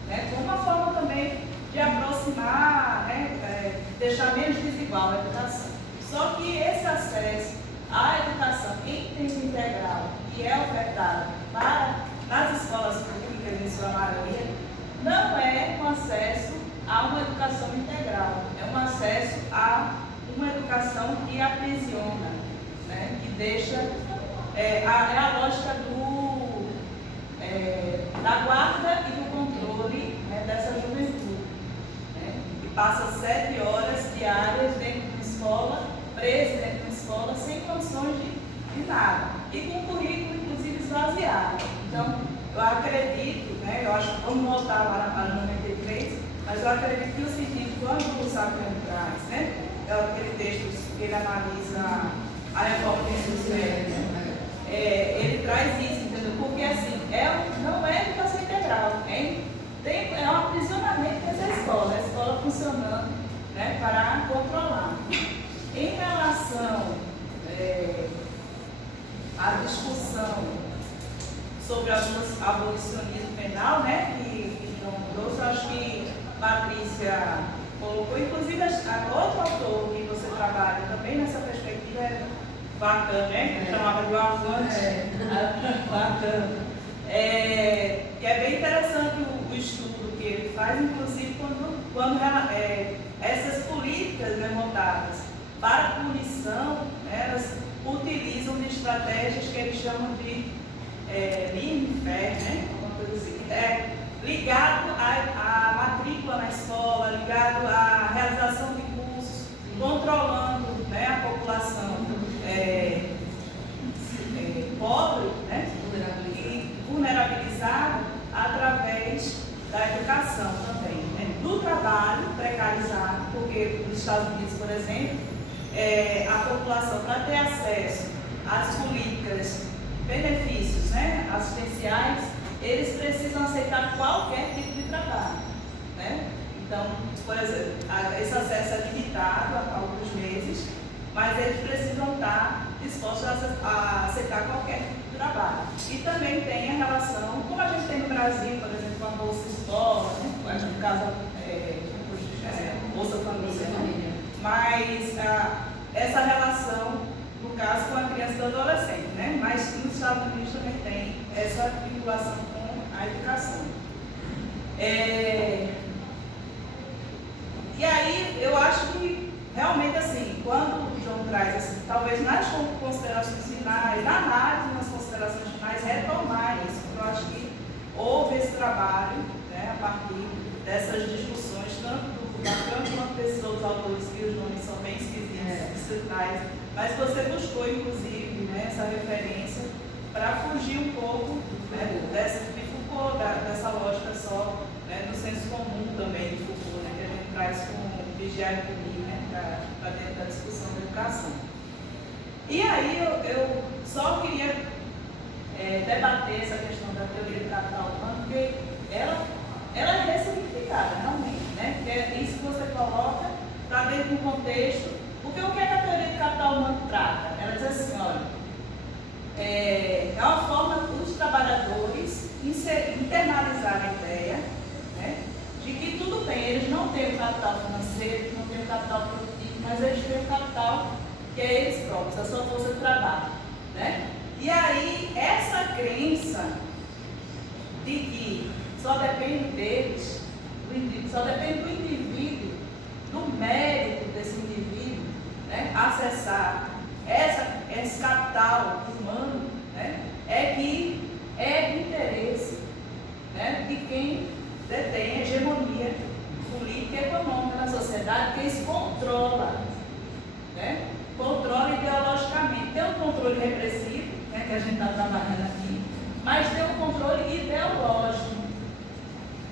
né, como uma forma também de aproximar, né, deixar menos desigual a educação. Só que esse acesso à educação em tempo integral, que é ofertada nas escolas públicas, em sua maioria, não é um acesso a uma educação integral, é um acesso a uma educação que aprisiona, né, que deixa, é a lógica da guarda e do controle, né, dessa juventude, né, que passa 7 horas diárias dentro de uma escola, preso dentro de uma escola, sem condições de nada, e com o currículo, inclusive, esvaziado. Então, eu acredito, né, eu acho que vamos voltar lá na página 93, mas eu acredito que o sentido, quando o Saviano traz, né, é aquele texto que ele analisa a reforma do ensino médio, né, ele traz isso, entendeu? Porque, assim, não é educação integral, é um aprisionamento dessa escola, a escola funcionando, né, para controlar. Em relação à discussão sobre o abolicionismo penal, né, que João trouxe, eu acho que Patrícia colocou, inclusive outro autor que você trabalha também nessa perspectiva é bacana, né? Que chamava de Alvante. Bacana. Que é bem interessante o estudo que ele faz, inclusive quando essas políticas, né, montadas para punição, né, elas utilizam de estratégias que eles chamam de limfer, né? Uma coisa assim. Ligado à matrícula na escola, ligado à realização de cursos, controlando, né, a população pobre, né, e vulnerabilizada através da educação também, né, do trabalho precarizado, porque nos Estados Unidos, por exemplo, a população, para ter acesso às políticas, benefícios, né, assistenciais, eles precisam aceitar qualquer tipo de trabalho, né? Então, por exemplo, esse acesso é limitado a alguns meses, mas eles precisam estar dispostos a aceitar qualquer tipo de trabalho. E também tem a relação, como a gente tem no Brasil, por exemplo, com a Bolsa Escola, né? No caso, Bolsa Família. Mas essa relação, no caso, com a criança e do adolescente, né? Mas nos Estados Unidos também tem essa vinculação com a educação. E aí, eu acho que, realmente, assim, quando o João traz, assim, talvez nas considerações finais, na análise nas considerações finais, retomar isso, porque eu acho que houve esse trabalho, né, a partir dessas discussões, tanto do Lacan quanto desses outros autores, que os nomes são bem esquisitos, mas você buscou, inclusive, né, essa referência para fugir um pouco, né, de Foucault, dessa lógica só, né, no senso comum também de Foucault, né, que a gente traz com vigiar e punir, né, para dentro da discussão da educação. E aí eu só queria debater essa questão da teoria do capital humano, porque ela é ressignificada, realmente, né, porque é isso que você coloca para dentro do contexto, porque o que a teoria do capital humano trata? Ela diz assim, olha, é uma forma dos trabalhadores internalizar a ideia capital financeiro, que não têm o capital produtivo, mas eles têm o capital que é eles próprios, a sua força de trabalho, né? E aí, essa crença de que só depende deles, só depende do indivíduo, do mérito desse indivíduo, né, acessar esse capital humano, né, é que é do interesse, né, de quem detém a hegemonia política e econômica na sociedade, que isso controla, né, controla ideologicamente. Tem um controle repressivo, né, que a gente está trabalhando aqui, mas tem um controle ideológico.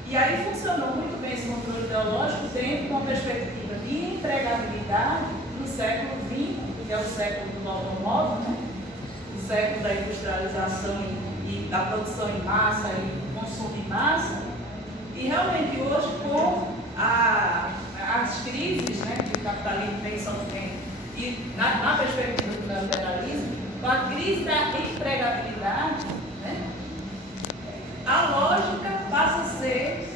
E aí funcionou muito bem esse controle ideológico dentro de uma perspectiva de empregabilidade no século XX, que é o século do automóvel, né? O século da industrialização e da produção em massa e do consumo em massa. E realmente hoje, com as crises, né, que o capitalismo vem sofrendo, e na perspectiva do neoliberalismo, com a crise da empregabilidade, né, a lógica passa a ser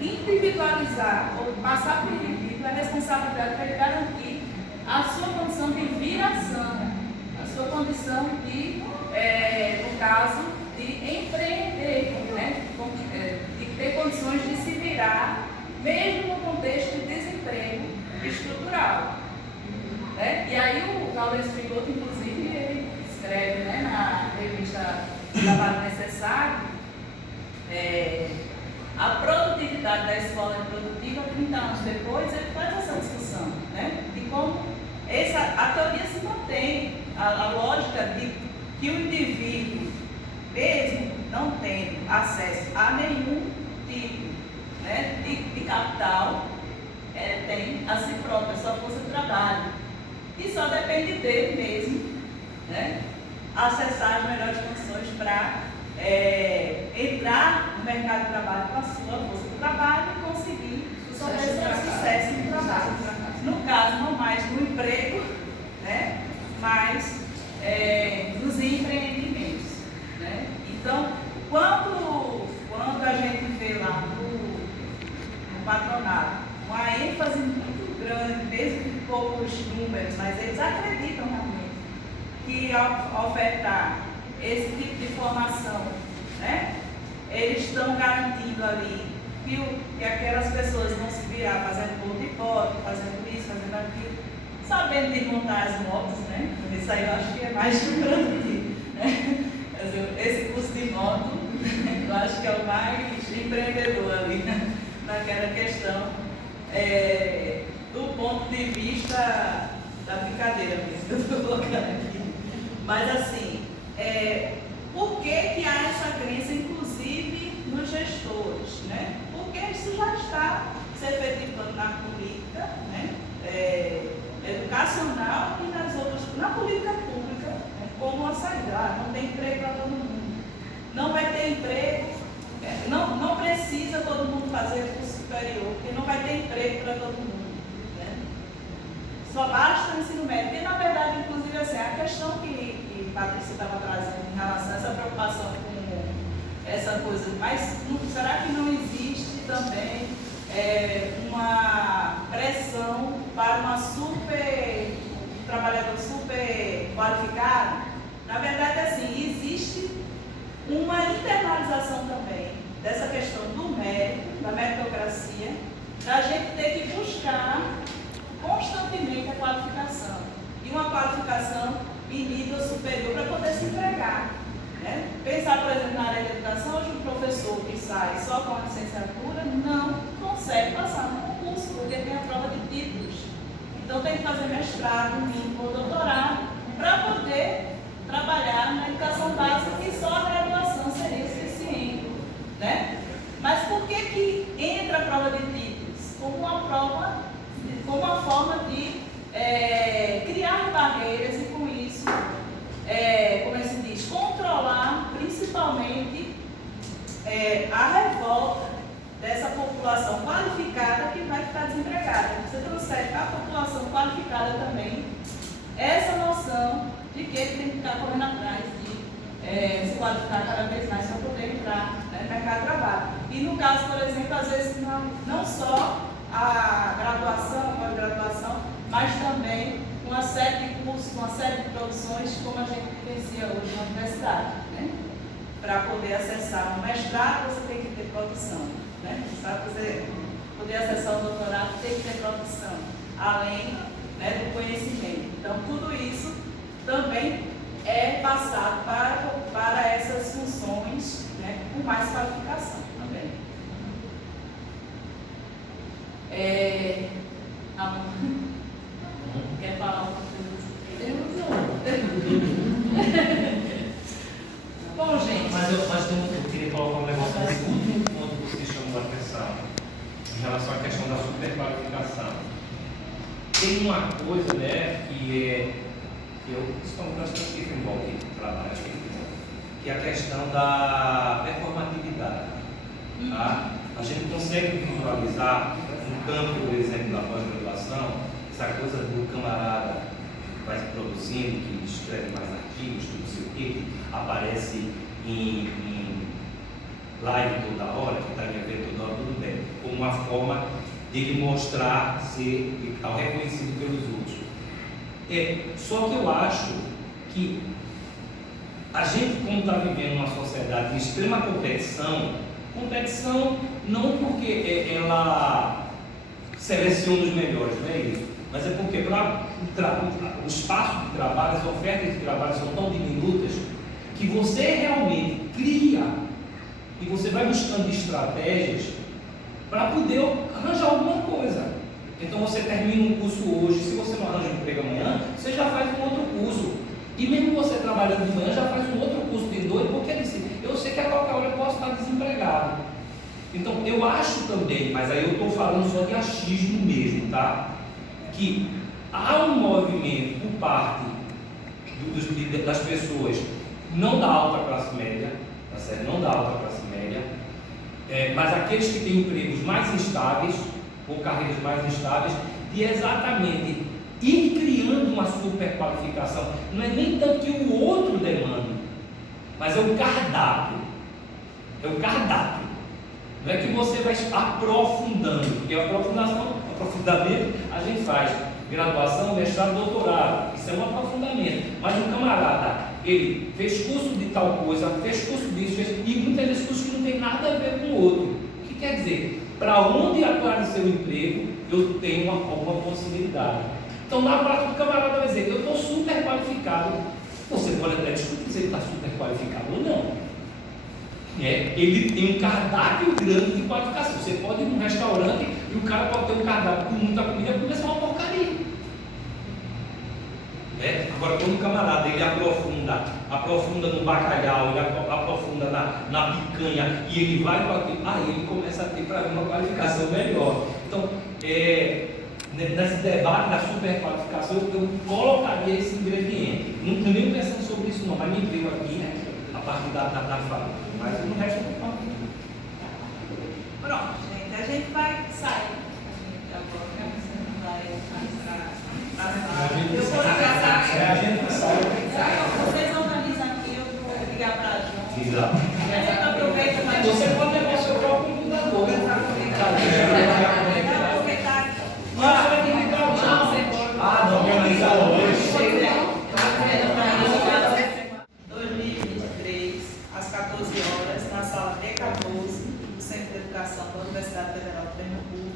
individualizar ou passar para o indivíduo a responsabilidade para ele garantir a sua condição de viração, a sua condição de, no caso, de empreender, né? De ter condições de se virar, mesmo no contexto de desemprego estrutural. Né? E aí o Gaudencio Frigoto, inclusive, ele escreve, né, na revista Trabalho Necessário, a produtividade da escola é produtiva, 30 anos depois, ele faz essa discussão, né, de como a teoria se mantém, a lógica de que o indivíduo, mesmo não tendo acesso a nenhum tipo, né, de capital, tem a si própria, a sua força de trabalho, e só depende dele mesmo, né, acessar as melhores condições para entrar no mercado de trabalho com a sua força de trabalho e conseguir o seu sucesso no trabalho. No caso, não mais no emprego, né, mas nos empreendimentos. Né? Então, quando a gente vê lá no patronato uma ênfase muito grande, mesmo com poucos números, mas eles acreditam realmente que ao ofertar esse tipo de formação, né, eles estão garantindo ali que aquelas pessoas vão se virar fazendo bolo de pote, fazendo isso, fazendo aquilo, sabendo de montar as motos, né? Isso aí eu acho que é mais grande, né? Esse curso de moto, eu acho que é o mais empreendedor ali, né, naquela questão, do ponto de vista da brincadeira mesmo, que eu estou colocando aqui. Mas assim, por que há essa crença, inclusive nos gestores, né? Porque isso já está se efetivando na política, né, educacional e na política pública, né, como a saída. Não tem emprego para todo mundo. Não vai ter emprego, não precisa todo mundo fazer curso superior, porque não vai ter emprego para todo mundo. Né? Só basta o ensino médio. E na verdade, inclusive, assim, a questão que Patrícia estava trazendo em relação a essa preocupação com essa coisa, mas será que não existe também uma pressão para um trabalhador super qualificado? Na verdade, assim, existe uma internalização também dessa questão do mérito, da meritocracia, da gente ter que buscar constantemente a qualificação. E uma qualificação em nível superior para poder se empregar. Né? Pensar, por exemplo, na área da educação, hoje um professor que sai só com a licenciatura não consegue passar no concurso, porque tem a prova de títulos. Então tem que fazer mestrado, mínimo ou doutorado, para poder trabalhar na educação básica, que só a graduação seria suficiente. Né? Mas por que entra a prova de títulos? Como uma forma de criar barreiras e com isso, como é que se diz, controlar principalmente a revolta dessa população qualificada que vai ficar desempregada. Você trouxe para a população qualificada também essa noção de que ele tem que ficar correndo atrás de se qualificar cada vez mais para poder entrar, né, no mercado de trabalho. E no caso, por exemplo, às vezes não só a graduação, pós-graduação, mas também uma série de cursos, uma série de produções, como a gente vivencia hoje na universidade, né? Para poder acessar um mestrado, você tem que ter produção, né? Para você poder acessar um doutorado, tem que ter produção, além, né, do conhecimento. Então, tudo isso também é passado para essas funções, né, com mais qualificação também. Quer falar uma coisa? Bom, gente. Mas eu queria colocar um negócio nesse último ponto que você chamou a atenção, em relação à questão da superqualificação. Tem uma coisa, né, que é, nós temos que envolver que trabalha aqui, que é a questão da performatividade. Tá? A gente consegue visualizar no campo, por exemplo, da pós-graduação, essa coisa do camarada que vai produzindo, que escreve mais artigos, não sei o que aparece em live toda hora, que está em evento toda hora, tudo bem, como uma forma de ele mostrar ser reconhecido pelos outros. Só que eu acho que a gente, como está vivendo uma sociedade de extrema competição não porque ela seleciona os melhores, não é isso, mas é porque o espaço de trabalho, as ofertas de trabalho são tão diminutas que você realmente cria e você vai buscando estratégias para poder arranjar alguma coisa. Então você termina um curso hoje, se você não arranja um emprego amanhã, você já faz um outro curso. E mesmo você trabalhando de manhã, já faz um outro curso de noite, porque eu sei que a qualquer hora eu posso estar desempregado. Então eu acho também, mas aí eu estou falando só de achismo mesmo, tá? Que há um movimento por parte das pessoas, não da alta classe média, tá certo? Não da alta classe média, mas aqueles que têm empregos mais instáveis, ou carreiras mais instáveis, de exatamente ir criando uma superqualificação. Não é nem tanto que o outro demanda, mas é o cardápio. É o cardápio. Não é que você vai aprofundando, porque a aprofundamento a gente faz graduação, mestrado, doutorado. Isso é um aprofundamento. Mas um camarada, ele fez curso de tal coisa, fez curso disso, e muitas vezes cursos que não tem nada a ver com o outro. O que quer dizer? Para onde aparecer o emprego, eu tenho alguma possibilidade. Então, na prática, o camarada vai dizer, eu estou super qualificado. Você pode até discutir se ele está super qualificado ou não. Ele tem um cardápio grande de qualificação. Você pode ir num restaurante e o cara pode ter um cardápio com muita comida, porque é uma porcaria. Agora, quando o camarada ele aprofunda no bacalhau, ele aprofunda na picanha e ele vai para aquilo, aí ele começa a ter para mim uma qualificação melhor. Então, nesse debate da superqualificação, eu colocaria esse ingrediente. Não estou nem pensando sobre isso, não, mas me veio aqui a partir da fala. Mas no resto eu não falo. Pronto, gente, a gente vai sair. Eu vou ligar para a gente sai. Vocês organizam aqui, eu vou ligar para a João. Exato. A gente aproveita para Você pode levar o seu próprio computador. aproveitar. Mas vai ter que ligar o João. Não, organizar hoje. 2023, às 14 horas, na sala D14, do Centro de Educação da Universidade Federal de Pernambuco,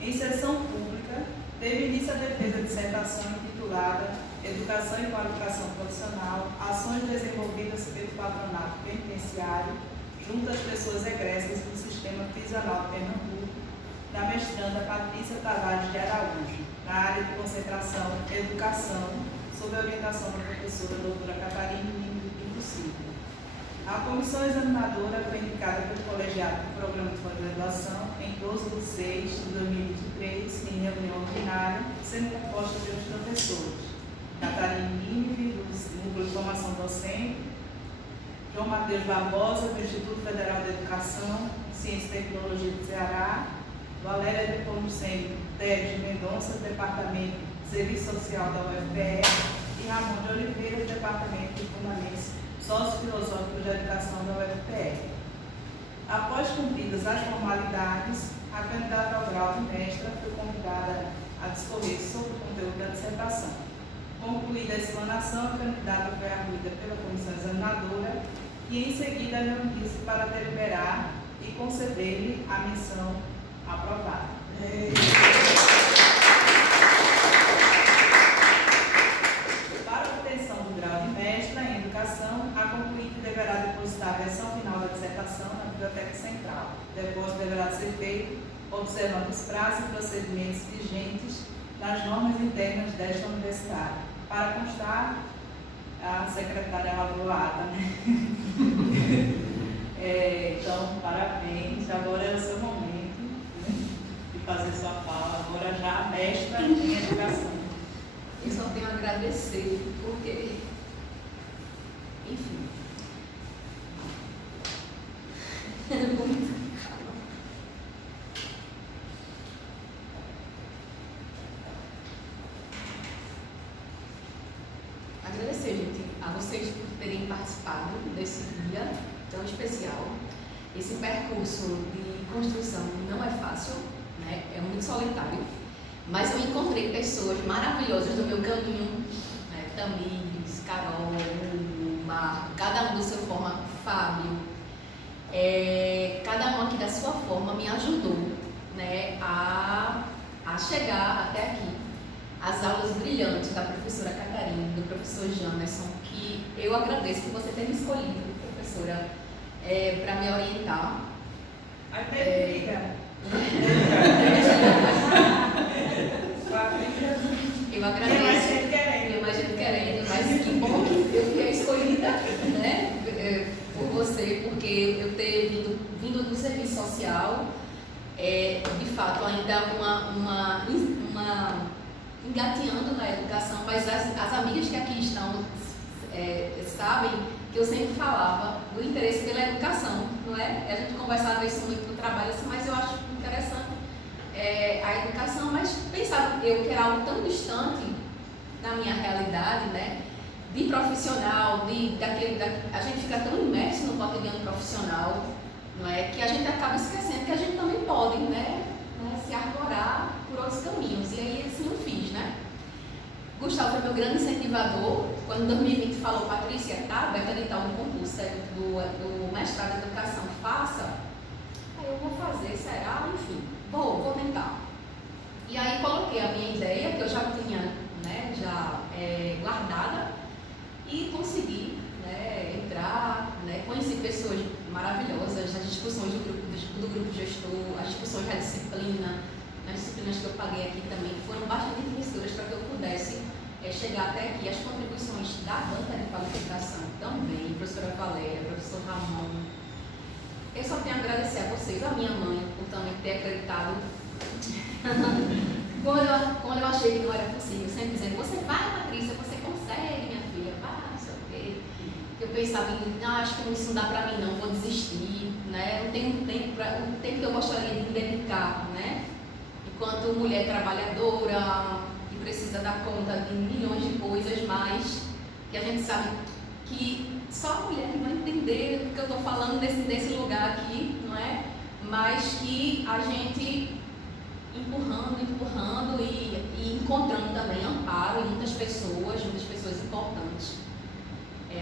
em sessão pública, teve início a defesa de dissertação intitulada Educação e Qualificação Profissional, ações desenvolvidas pelo patronato penitenciário junto às pessoas egressas do Sistema Prisional de Pernambuco, da mestranda Patrícia Tavares de Araújo, na área de concentração Educação, sob a orientação da professora doutora Catarina Lima do Quinto Ciclo. A comissão examinadora foi indicada pelo colegiado do Programa de Pós-Graduação em 12/6 de 2023, em reunião ordinária, sendo composta pelos professores Catarina Lima, do Núcleo de Formação Docente, João Matheus Barbosa, do Instituto Federal de Educação, Ciência e Tecnologia do Ceará, Valéria de Pomuceno Teres Mendonça, do Departamento de Serviço Social da UFPE, e Ramon de Oliveira, do Departamento de Fundamentos Sociofilosóficos de Educação da UFPE. Após cumpridas as formalidades, a a candidata ao grau de mestra foi convidada a discorrer sobre o conteúdo da dissertação. Concluída a explanação, a candidata foi arguida pela comissão examinadora e, em seguida, reuniu-se para deliberar e conceder-lhe a menção aprovada. Para a obtenção do grau de mestra em educação, a concluinte deverá depositar a versão final da dissertação na Biblioteca Central. O depósito deverá ser feito observando os prazos e procedimentos vigentes nas normas internas desta universidade. Para constar, a secretária elaborou a ata, né? Então, parabéns. Agora é o seu momento, né, de fazer sua fala. Agora já mestra em educação. Eu só tenho a agradecer, porque, enfim, agradecer, gente, a vocês por terem participado desse dia tão especial. Esse percurso de construção não é fácil, né? É muito solitário, mas eu encontrei pessoas maravilhosas no meu caminho, né? Tamires, Carol, Marco, cada um da sua forma, Fábio, cada um aqui da sua forma me ajudou, né, a chegar até aqui. As aulas brilhantes da professora Catarina, do professor Jamerson, que eu agradeço por você ter me escolhido, professora, para me orientar. Até briga. Eu agradeço. Eu imagino querendo, mas que bom que eu fui escolhida, né, por você, porque eu ter vindo do serviço social, de fato, ainda uma engateando na educação, mas as amigas que aqui estão sabem que eu sempre falava do interesse pela educação, não é? A gente conversava isso muito no trabalho, assim, mas eu acho interessante a educação, mas pensava eu que era algo tão distante da minha realidade, né? De profissional, a gente fica tão imerso no cotidiano profissional, não é? Que a gente acaba esquecendo que a gente também pode, né, se arvorar por outros caminhos. E aí, assim, eu fiz, né? Gustavo foi meu grande incentivador. Quando em 2020 falou, Patrícia, tá aberta de tal um concurso do mestrado em educação, faça. Aí eu vou fazer, será? Enfim, vou tentar. E aí coloquei a minha ideia, que eu já tinha, né, guardada, e consegui, né, entrar, né, conheci pessoas maravilhosas, as discussões do grupo gestor, as discussões da disciplina, as disciplinas que eu paguei aqui também foram bastante enriquecedoras para que eu pudesse chegar até aqui. As contribuições da banca de qualificação também, professora Valéria, professor Ramon. Eu só tenho a agradecer a vocês, a minha mãe, por também ter acreditado. quando eu achei que não era possível, sempre dizendo, você vai, Patrícia, você consegue, minha filha, vai, não sei o quê. Eu pensava em, acho que isso não dá para mim não, vou desistir, né? Não tenho tempo que eu gostaria de me dedicar, né? Enquanto mulher trabalhadora, que precisa dar conta de milhões de coisas, mas que a gente sabe que só a mulher que vai entender o que eu estou falando desse lugar aqui, não é? Mas que a gente empurrando e encontrando também amparo em muitas pessoas importantes.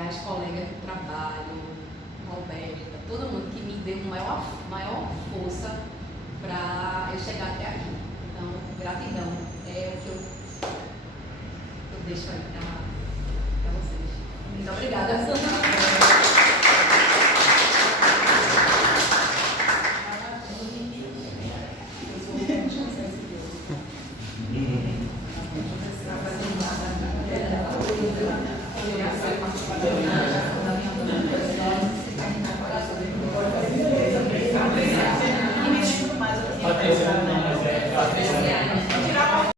As colegas do trabalho, Roberta, todo mundo que me deu maior força para eu chegar até aqui. Então, gratidão é o que eu deixo aí para vocês. Muito obrigada. Patrícia,